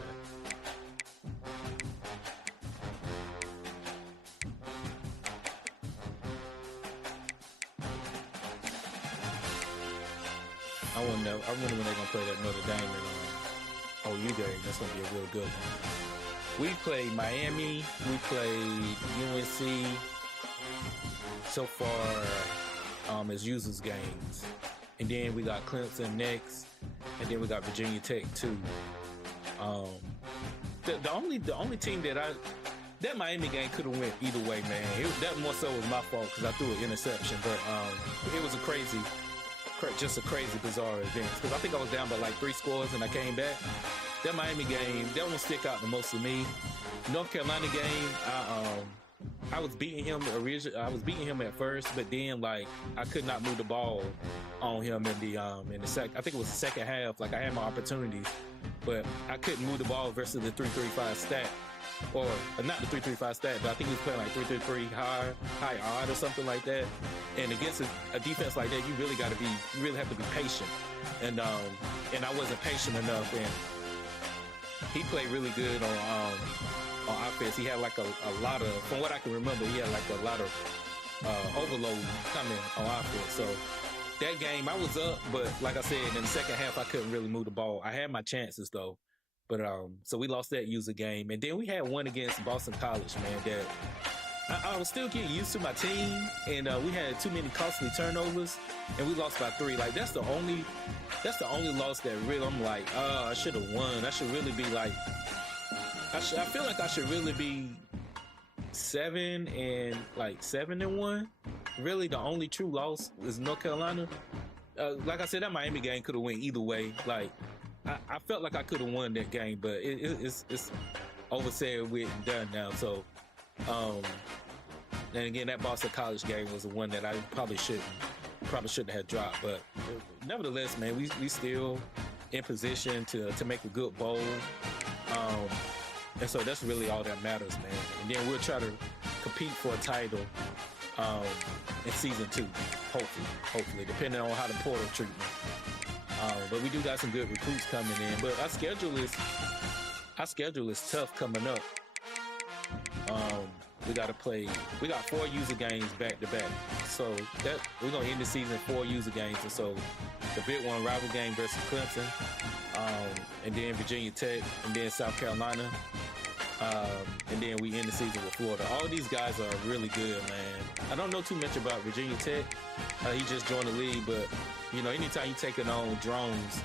I wonder when they're gonna play that Notre Dame and OU game. That's gonna be a real good one. We played Miami. We played UNC. So far, as users games, and then we got Clemson next, and then we got Virginia Tech too. The only team that Miami game could have went either way, man. That more so was my fault because I threw an interception, but it was just a crazy bizarre event because I think I was down by like 3 scores and I came back. That Miami game, that one stick out the most to me. North Carolina game, I was beating him originally. I was beating him at first, but then like I could not move the ball on him in the second. I think it was the second half. Like I had my opportunities, but I couldn't move the ball versus the 3-3-5 stat, or not the 3-3-5 stat, but I think he was playing like 3-3-3 high odd or something like that. And against a defense like that, you really have to be patient. And I wasn't patient enough. And he played really good on offense. He had like a lot of, from what I can remember, he had like a lot of overload coming on offense. So that game, I was up, but like I said, in the second half, I couldn't really move the ball. I had my chances though, but so we lost that user game, and then we had one against Boston College, man. That I was still getting used to my team, and we had too many costly turnovers, and we lost by 3. Like that's the only loss that really I'm like, I should have won. I should really be like, I feel like I should really be 7-1. Really, the only true loss is North Carolina. Like I said, that Miami game could have went either way. Like I felt like I could have won that game, but it's oversaid with and done now. So, and again, that Boston College game was the one that I probably shouldn't have dropped. But nevertheless, man, we still in position to make a good bowl. And so that's really all that matters, man. And then we'll try to compete for a title in season 2, hopefully, depending on how the portal treatment. But we do got some good recruits coming in. But our schedule is tough coming up. We got 4 user games back to back. So that we're gonna end the season 4 user games. And so the big one, rival game versus Clemson, and then Virginia Tech, and then South Carolina. And then we end the season with Florida. All these guys are really good, man. I don't know too much about Virginia Tech. He just joined the league, but you know, anytime you take it on drones,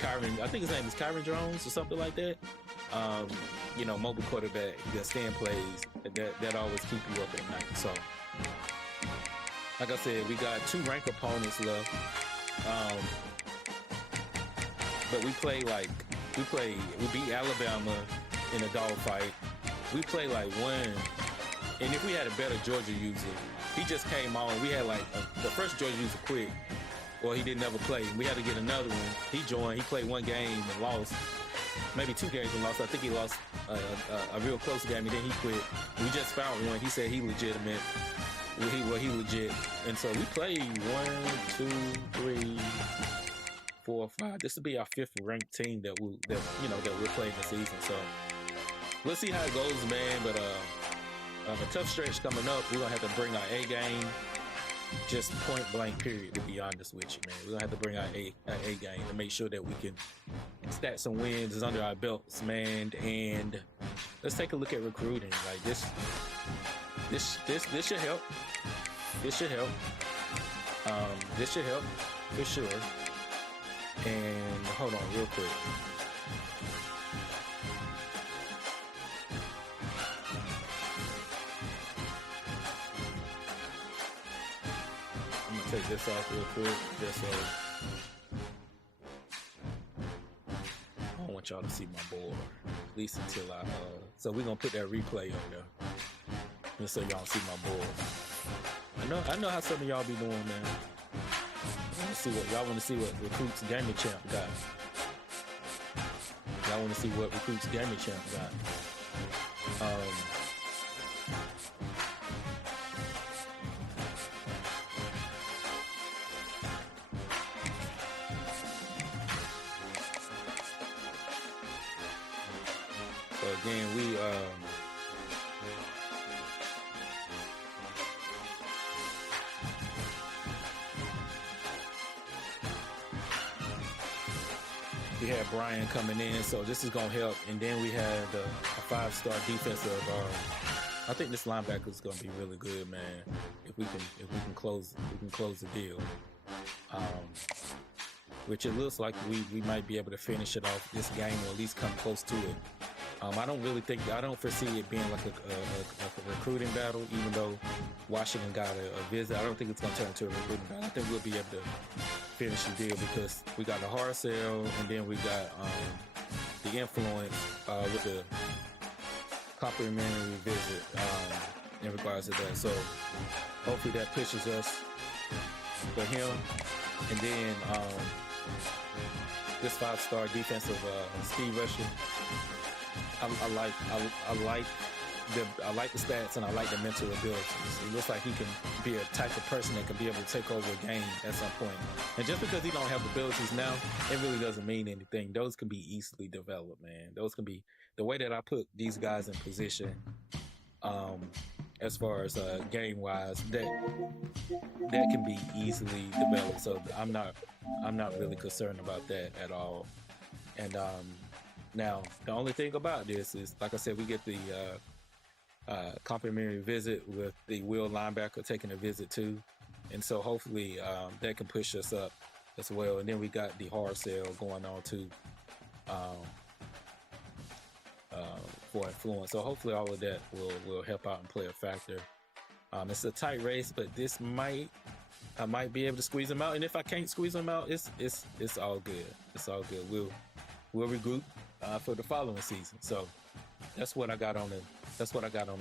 Kyron, I think his name is Kyron Drones or something like that. You know, mobile quarterback, he got stand plays that always keep you up at night. So, like I said, we got 2 ranked opponents left. But we beat Alabama in a dogfight. We play like one, and if we had a better Georgia user, he just came on. We had like the first Georgia user quit, or he didn't ever play. We had to get another one. He joined. He played 1 game and lost, maybe 2 games and lost. I think he lost a real close game, and then he quit. We just found one. He said he legitimate. He legit. And so we played 1, 2, 3, 4, 5. This will be our 5th ranked team that we're playing this season. So we'll see how it goes, man. But a tough stretch coming up. We're gonna have to bring our A game, just point blank. Period. To be honest with you, man, we're gonna have to bring our A game to make sure that we can stack some wins under our belts, man. And let's take a look at recruiting. Like this should help. This should help. This should help for sure. And hold on real quick. I'm gonna take this off real quick, just so. want y'all to see my board, at least until I. So we're gonna put that replay on there, just so y'all see my board. I know how some of y'all be doing, man. Y'all want to see what recruits Gaming Champ got. Y'all want to see what recruits Gaming Champ got. So again, we had Brian coming in, so this is gonna help. And then we had a 5-star defensive. I think this linebacker is gonna be really good, man. If we can close the deal. Which it looks like we might be able to finish it off this game, or at least come close to it. I don't foresee it being like a recruiting battle, even though Washington got a visit. I don't think it's going to turn into a recruiting battle. I think we'll be able to finish the deal because we got the hard sell, and then we got the influence with the complimentary visit in regards to that. So hopefully that pushes us for him. And then this 5-star defensive speed rusher. I like the stats, and I like the mental abilities. It looks like he can be a type of person that can be able to take over a game at some point. And just because he don't have abilities now, it really doesn't mean anything. Those can be easily developed, man. Those can be the way that I put these guys in position. As far as game wise, that can be easily developed. So I'm not really concerned about that at all. And now the only thing about this is, like I said, we get the complimentary visit with the Will linebacker taking a visit too, and so hopefully that can push us up as well. And then we got the hard sell going on too for influence. So hopefully all of that will help out and play a factor. It's a tight race, but I might be able to squeeze them out. And if I can't squeeze them out, it's all good. It's all good. We'll regroup for the following season. So that's what I got on the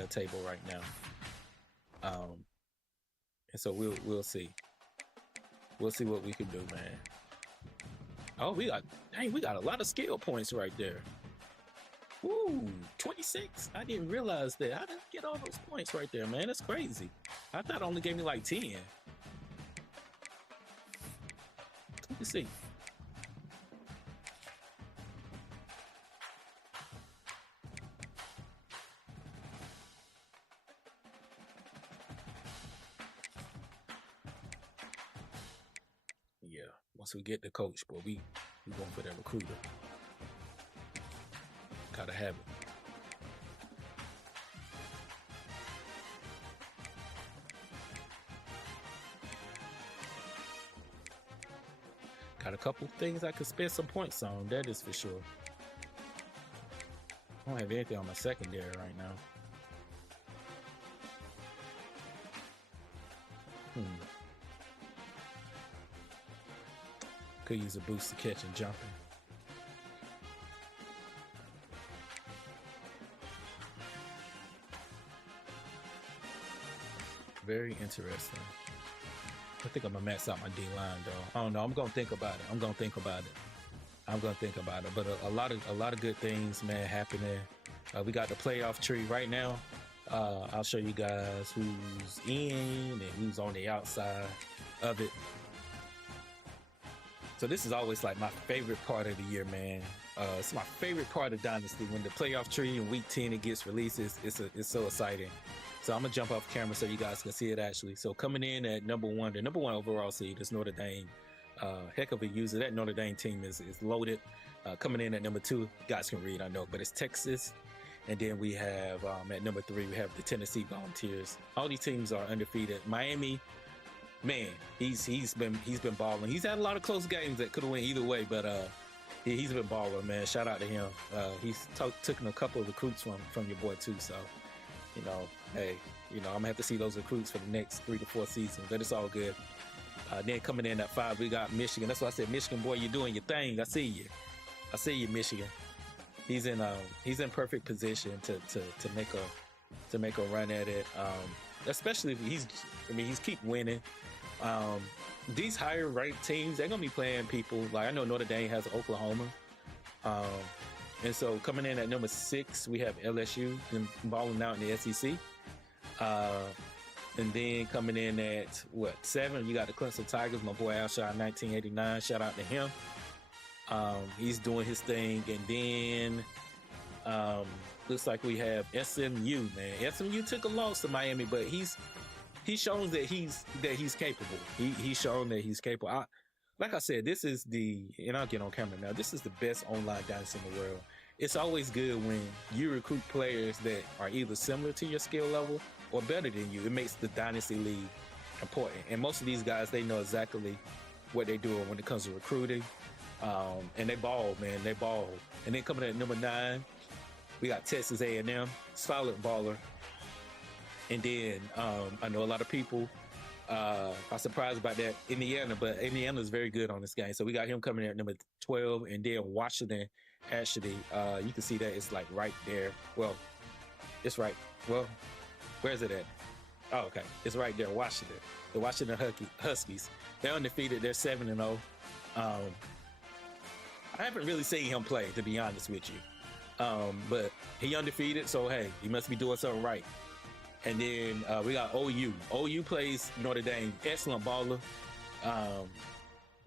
table right now. And so we'll see. We'll see what we can do, man. Oh, we got a lot of skill points right there. Ooh, 26. I didn't realize that. I didn't get all those points right there, man. That's crazy. I thought it only gave me like 10. Let me see. Yeah, once we get the coach, boy, we going for that recruiter. Gotta have it. Got a couple things I could spend some points on, that is for sure. I don't have anything on my secondary right now. Could use a boost to catch and jumping. Very interesting. I think I'm gonna max out my D line though. I don't know. I'm gonna think about it. But a lot of good things, man, happening. We got the playoff tree right now. I'll show you guys who's in and who's on the outside of it. So this is always like my favorite part of the year, man. It's my favorite part of Dynasty when the playoff tree in week 10 it gets released. It's so exciting. So I'm gonna jump off camera so you guys can see it actually. So coming in at number 1, the number 1 overall seed is Notre Dame. Heck of a user. That Notre Dame team is loaded. Coming in at number 2, you guys can read, I know, but it's Texas. And then we have at number 3, we have the Tennessee Volunteers. All these teams are undefeated. Miami, man, he's been balling. He's had a lot of close games that could have went either way, but he's been balling, man. Shout out to him. He's taken a couple of recruits from your boy too. So, hey, I'm gonna have to see those recruits for the next 3 to 4 seasons, but it's all good. Then coming in at 5, we got Michigan. That's why I said, Michigan boy, you're doing your thing. I see you, Michigan. he's in perfect position to make a run at it. Especially if he's keep winning. These higher ranked teams, they're gonna be playing people like I know Notre Dame has Oklahoma. And so coming in at number 6, we have LSU and balling out in the SEC. And then coming in at 7, you got the Clemson Tigers, my boy Alshon 1989. Shout out to him. He's doing his thing. And then looks like we have SMU, man. SMU took a loss to Miami, but he's shown that he's capable. He's shown that he's capable. Like I said, this is and I'll get on camera now, this is the best online dynasty in the world. It's always good when you recruit players that are either similar to your skill level or better than you. It makes the dynasty league important. And most of these guys, they know exactly what they're doing when it comes to recruiting. And they ball, man, they ball. And then coming in at number 9, we got Texas A&M, solid baller. And then I know a lot of people are surprised about that Indiana, but Indiana's very good on this game. So we got him coming in at number 12, and then Washington, actually, you can see that it's like right there. Well, it's right. Well, where's it at? Oh, okay. It's right there, Washington. The Washington Huskies. They're undefeated. They're 7-0. I haven't really seen him play, to be honest with you. But he undefeated, so hey, he must be doing something right. And then we got OU. OU plays Notre Dame. Excellent baller.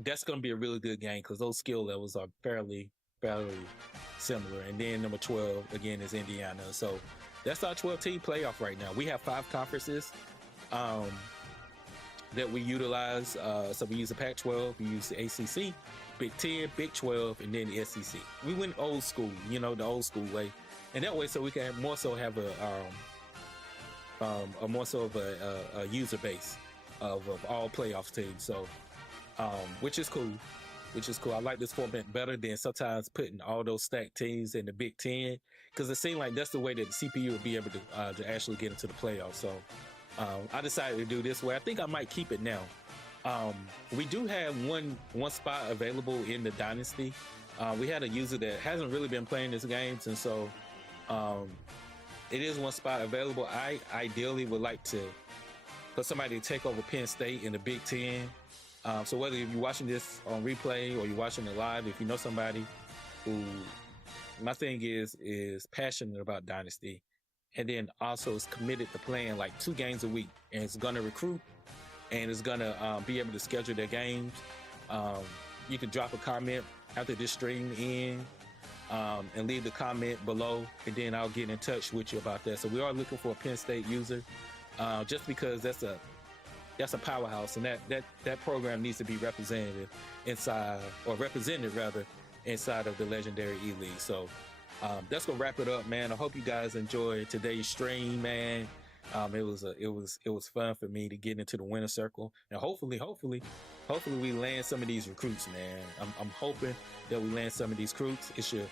That's going to be a really good game because those skill levels are fairly similar. And then number 12, again, is Indiana. So that's our 12-team playoff right now. We have 5 conferences that we utilize. So we use the Pac-12, we use the ACC, Big 10, Big 12, and then the SEC. We went old school, the old school way. And that way, so we can more so have a user base of all playoff teams. So, which is cool. I like this format better than sometimes putting all those stacked teams in the Big 10 because it seemed like that's the way that the CPU would be able to actually get into the playoffs. So, I decided to do this way. I think I might keep it now. We do have one spot available in the Dynasty. We had a user that hasn't really been playing these games, and so it is one spot available. I ideally would like for somebody to take over Penn State in the Big 10. So whether you're watching this on replay or you're watching it live, if you know somebody who, my thing is passionate about Dynasty, and then also is committed to playing like 2 games a week, and is going to recruit, and is going to be able to schedule their games, you can drop a comment after this stream ends. And leave the comment below, and then I'll get in touch with you about that. So we are looking for a Penn State user, just because that's a powerhouse, and that program needs to be represented inside of the legendary E-League. So that's gonna wrap it up, man. I hope you guys enjoyed today's stream, man. It was fun for me to get into the winner circle, and hopefully we land some of these recruits, man. I'm hoping that we land some of these recruits. It's your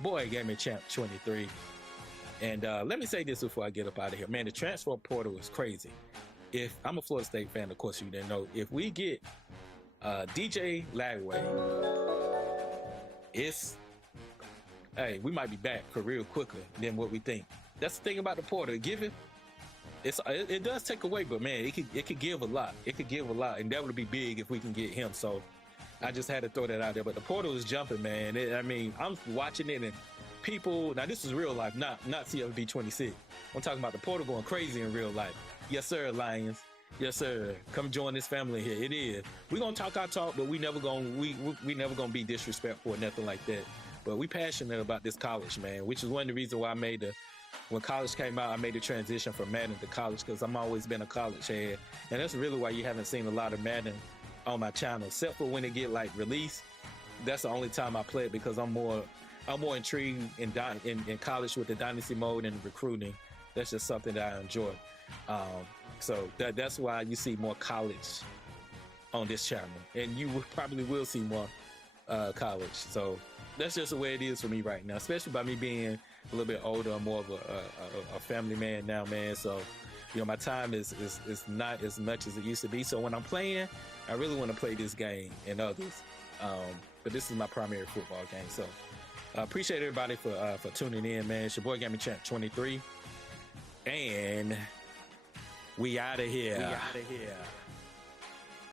boy Gaming Champ 23, and let me say this before I get up out of here, man. The transfer portal is crazy. If I'm a Florida State fan, of course you didn't know. If we get DJ Lagway, we might be back real quicker than what we think. That's the thing about the portal. It does take away, but man, it could give a lot. It could give a lot, and that would be big if we can get him. So I just had to throw that out there. But the portal is jumping, man. I'm watching it, and people. Now this is real life, not CFB 26. I'm talking about the portal going crazy in real life. Yes, sir, Lions. Yes, sir. Come join this family here. It is. We're gonna talk our talk, but we never gonna be disrespectful or nothing like that. But we passionate about this college, man, which is one of the reasons why when college came out, I made the transition from Madden to college, because I'm always been a college head. And that's really why you haven't seen a lot of Madden on my channel, except for when it get like released. That's the only time I play it, because I'm more intrigued in college with the dynasty mode and recruiting. That's just something that I enjoy. So that's why you see more college on this channel, and you probably will see more college. So that's just the way it is for me right now, especially by me being a little bit older. I'm more of a family man now, man. So my time is not as much as it used to be. So when I'm playing, I really want to play this game and others. But this is my primary football game. So Appreciate everybody for tuning in, man. It's your boy Gaming Champ 23. And we out of here.